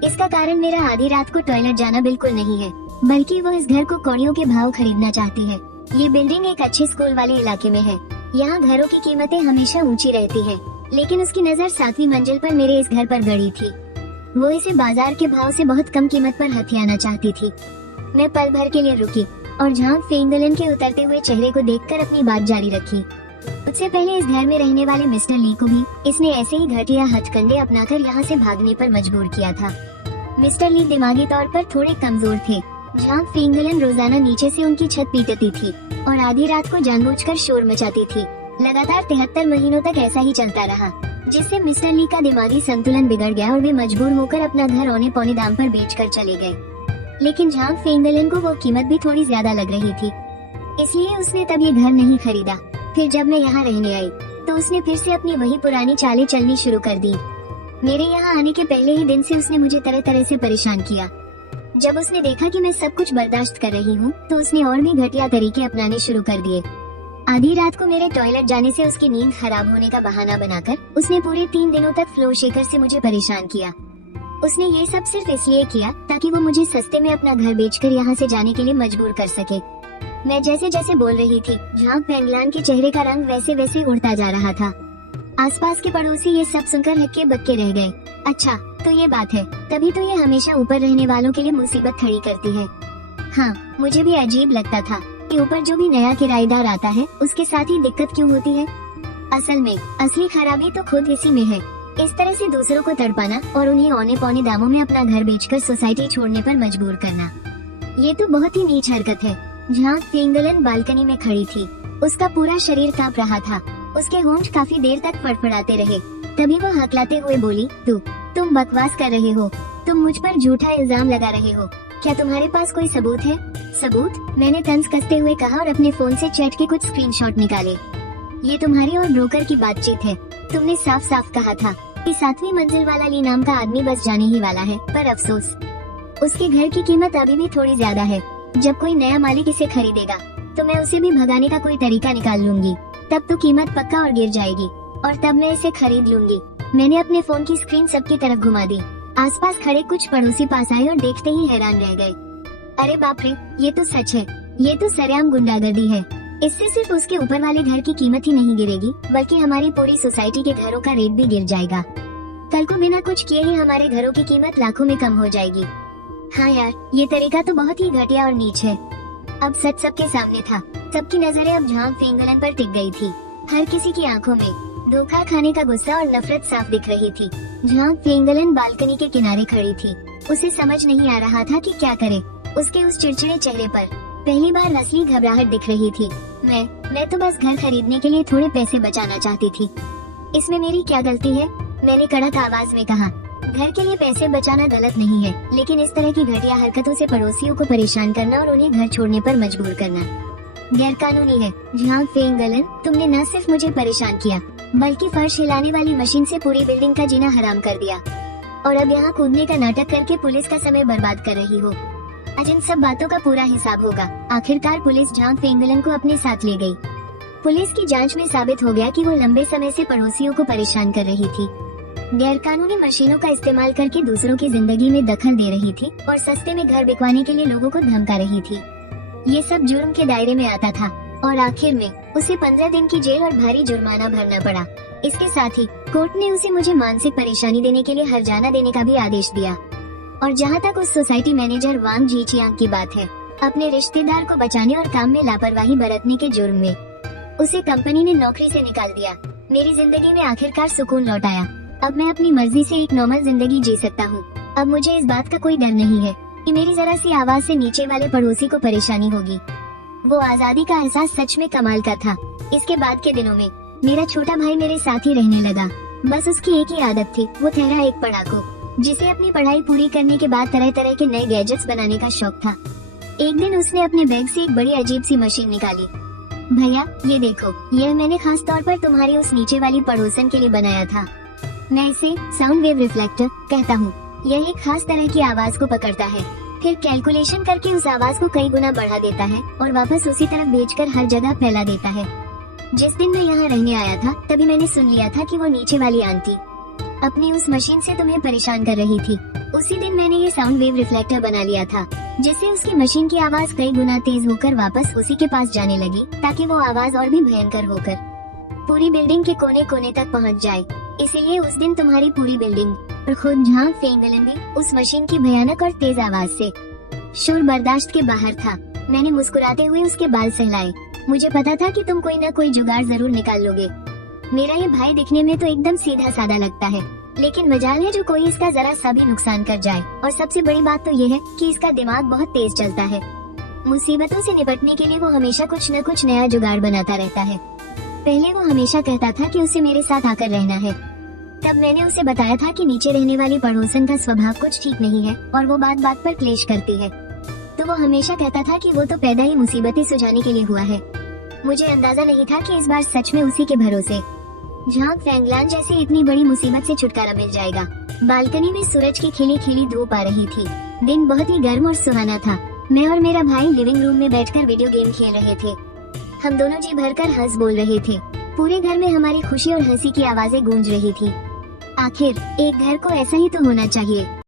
इसका कारण मेरा आधी रात को टॉयलेट जाना बिल्कुल नहीं है, बल्कि वो इस घर को कौड़ियों के भाव खरीदना चाहती है। ये बिल्डिंग एक अच्छे स्कूल वाले इलाके में है। यहाँ घरों की कीमतें हमेशा ऊंची रहती है, लेकिन उसकी नजर 7वीं मंजिल पर मेरे इस घर पर गड़ी थी। वो इसे बाजार के भाव से बहुत कम कीमत पर हथियाना चाहती थी। मैं पल भर के लिए रुकी और झांग फेंगलान के उतरते हुए चेहरे को देखकर अपनी बात जारी रखी। उससे पहले इस घर में रहने वाले मिस्टर ली को भी इसने ऐसे ही घटिया हथकंडे अपनाकर यहाँ से भागने पर मजबूर किया था। मिस्टर ली दिमागी तौर पर थोड़े कमजोर थे। झांग फेंगलान रोजाना नीचे से उनकी छत पीटती थी और आधी रात को जानबूझकर शोर मचाती थी। लगातार 73 महीनों तक ऐसा ही चलता रहा, जिससे मिस्टर ली का दिमागी संतुलन बिगड़ गया और वे मजबूर होकर अपना घर औने पौने दाम पर बेचकर चले गए। लेकिन झांग फेंगलान को वो कीमत भी थोड़ी ज्यादा लग रही थी, इसलिए उसने तब ये घर नहीं खरीदा। फिर जब मैं यहाँ रहने आई, तो उसने फिर से अपनी वही पुरानी चालें चलनी शुरू कर दी। मेरे यहाँ आने के पहले ही दिन से उसने मुझे तरह तरह से परेशान किया। जब उसने देखा कि मैं सब कुछ बर्दाश्त कर रही हूँ, तो उसने और भी घटिया तरीके अपनाने शुरू कर दिए। आधी रात को मेरे टॉयलेट जाने से उसकी नींद खराब होने का बहाना बनाकर उसने पूरे 3 दिनों तक फ्लो शेकर से मुझे परेशान किया। उसने ये सब सिर्फ इसलिए किया ताकि वो मुझे सस्ते में अपना घर बेचकर यहाँ से जाने के लिए मजबूर कर सके। मैं जैसे जैसे बोल रही थी, झांग फेंगलान के चेहरे का रंग वैसे वैसे उड़ता जा रहा था। आसपास के पड़ोसी ये सब सुनकर हक्के बक्के रह गए। अच्छा, तो ये बात है, तभी तो ये हमेशा ऊपर रहने वालों के लिए मुसीबत खड़ी करती है। हाँ, मुझे भी अजीब लगता था कि ऊपर जो भी नया किराएदार आता है, उसके साथ ही दिक्कत क्यों होती है। असल में असली खराबी तो खुद इसी में है। इस तरह से दूसरों को तड़पाना और उन्हें औने पौने दामों में अपना घर बेचकर सोसाइटी छोड़ने पर मजबूर करना, ये तो बहुत ही नीच हरकत है। झांग फेंगलान बालकनी में खड़ी थी। उसका पूरा शरीर कांप रहा था। उसके होंठ काफी देर तक फड़फड़ाते रहे। तभी वो हकलाते हुए बोली, तुम बकवास कर रहे हो। तुम मुझ पर झूठा इल्जाम लगा रहे हो। क्या तुम्हारे पास कोई सबूत है? सबूत? मैंने तंज कसते हुए कहा और अपने फोन से चैट के कुछ स्क्रीनशॉट निकाले। ये तुम्हारी और ब्रोकर की बातचीत है। तुमने साफ साफ कहा था कि 7वीं मंजिल वाला ली नाम का आदमी बस जाने ही वाला है, पर अफसोस उसके घर की कीमत अभी भी थोड़ी ज्यादा है। जब कोई नया मालिक इसे खरीदेगा तो मैं उसे भी भगाने का कोई तरीका निकाल लूंगी। तब तो कीमत पक्का और गिर जाएगी और तब मैं इसे खरीद लूंगी। मैंने अपने फोन की स्क्रीन सबकी तरफ घुमा दी। आसपास खड़े कुछ पड़ोसी पास आए और देखते ही हैरान रह गए। अरे बाप रे, ये तो सच है, ये तो सरेआम गुंडागर्दी है। इससे सिर्फ उसके ऊपर वाले घर की कीमत ही नहीं गिरेगी बल्कि हमारी पूरी सोसाइटी के घरों का रेट भी गिर जाएगा। कल को बिना कुछ किए ही हमारे घरों की कीमत लाखों में कम हो जाएगी। हाँ यार, ये तरीका तो बहुत ही घटिया और नीच है। अब सच सबके सामने था। सबकी नजरें अब झांग फेंगलन पर टिक गई थी। हर किसी की आंखों में धोखा खाने का गुस्सा और नफरत साफ दिख रही थी। झांग फेंगलन बालकनी के किनारे खड़ी थी। उसे समझ नहीं आ रहा था कि क्या करे। उसके उस चिड़चिड़े चेहरे पर पहली बार असली घबराहट दिख रही थी। मैं तो बस घर खरीदने के लिए थोड़े पैसे बचाना चाहती थी। इसमें मेरी क्या गलती है? मैंने कड़क आवाज में कहा। घर के लिए पैसे बचाना गलत नहीं है, लेकिन इस तरह की घटिया हरकतों से पड़ोसियों को परेशान करना और उन्हें घर छोड़ने पर मजबूर करना गैर कानूनी है। झांग फेंगलन, तुमने न सिर्फ मुझे परेशान किया बल्कि फर्श हिलाने वाली मशीन से पूरी बिल्डिंग का जीना हराम कर दिया और अब यहाँ कूदने का नाटक करके पुलिस का समय बर्बाद कर रही हो। आज इन सब बातों का पूरा हिसाब होगा। आखिरकार पुलिस झांग फेंगलन को अपने साथ ले गई। पुलिस की जांच में साबित हो गया कि वो लंबे समय से पड़ोसियों को परेशान कर रही थी, गैरकानूनी मशीनों का इस्तेमाल करके दूसरों की जिंदगी में दखल दे रही थी और सस्ते में घर बिकवाने के लिए लोगों को धमका रही थी। ये सब जुर्म के दायरे में आता था और आखिर में उसे 15 दिन की जेल और भारी जुर्माना भरना पड़ा। इसके साथ ही कोर्ट ने उसे मुझे मानसिक परेशानी देने के लिए हर्जाना देने का भी आदेश दिया। और जहाँ तक उस सोसाइटी मैनेजर वांग जीचियांग की बात है, अपने रिश्तेदार को बचाने और काम में लापरवाही बरतने के जुर्म में उसे कंपनी ने नौकरी से निकाल दिया। मेरी जिंदगी में आखिरकार सुकून लौट आया। अब मैं अपनी मर्जी से एक नॉर्मल जिंदगी जी सकता हूँ। अब मुझे इस बात का कोई डर नहीं है कि मेरी जरा सी आवाज से नीचे वाले पड़ोसी को परेशानी होगी। वो आजादी का एहसास सच में कमाल का था। इसके बाद के दिनों में मेरा छोटा भाई मेरे साथ ही रहने लगा। बस उसकी एक ही आदत थी, वो ठहरा एक पढ़ाकू जिसे अपनी पढ़ाई पूरी करने के बाद तरह तरह के नए गैजेट्स बनाने का शौक था। एक दिन उसने अपने बैग से एक बड़ी अजीब सी मशीन निकाली। भैया ये देखो, यह मैंने खास तौर पर तुम्हारी उस नीचे वाली पड़ोसन के लिए बनाया था। मैं इसे साउंड वेव रिफ्लेक्टर कहता हूँ। यह एक खास तरह की आवाज को पकड़ता है, फिर कैलकुलेशन करके उस आवाज को कई गुना बढ़ा देता है और वापस उसी तरफ भेजकर हर जगह फैला देता है। जिस दिन मैं यहाँ रहने आया था तभी मैंने सुन लिया था कि वो नीचे वाली आंटी अपनी उस मशीन से तुम्हें परेशान कर रही थी। उसी दिन मैंने ये साउंड वेव रिफ्लेक्टर बना लिया था, जिससे उसकी मशीन की आवाज कई गुना तेज होकर वापस उसी के पास जाने लगी, ताकि वो आवाज और भी भयंकर होकर पूरी बिल्डिंग के कोने कोने तक पहुँच जाए। इसीलिए उस दिन तुम्हारी पूरी बिल्डिंग और खुद झांग फेंगलन भी उस मशीन की भयानक और तेज आवाज से शोर बर्दाश्त के बाहर था। मैंने मुस्कुराते हुए उसके बाल सहलाए। मुझे पता था कि तुम कोई न कोई जुगाड़ जरूर निकाल लोगे। मेरा ये भाई दिखने में तो एकदम सीधा साधा लगता है, लेकिन मजाल है जो कोई इसका जरा सा भी नुकसान कर जाए। और सबसे बड़ी बात तो ये है कि इसका दिमाग बहुत तेज चलता है। मुसीबतों से निपटने के लिए वो हमेशा कुछ न कुछ नया जुगाड़ बनाता रहता है। पहले वो हमेशा कहता था कि उसे मेरे साथ आकर रहना है। तब मैंने उसे बताया था कि नीचे रहने वाली पड़ोसन का स्वभाव कुछ ठीक नहीं है और वो बात बात पर क्लेश करती है। तो वो हमेशा कहता था कि वो तो पैदा ही मुसीबतें सुझाने के लिए हुआ है। मुझे अंदाजा नहीं था कि इस बार सच में उसी के भरोसे झांग फेंगलन जैसी इतनी बड़ी मुसीबत से छुटकारा मिल जाएगा। बालकनी में सूरज की खिली खिली धूप आ रही थी। दिन बहुत ही गर्म और सुहाना था। मैं और मेरा भाई लिविंग रूम में बैठकर वीडियो गेम खेल रहे थे। हम दोनों जी भरकर हंस बोल रहे थे। पूरे घर में हमारी खुशी और हंसी की आवाजें गूंज रही थी। आखिर एक घर को ऐसा ही तो होना चाहिए।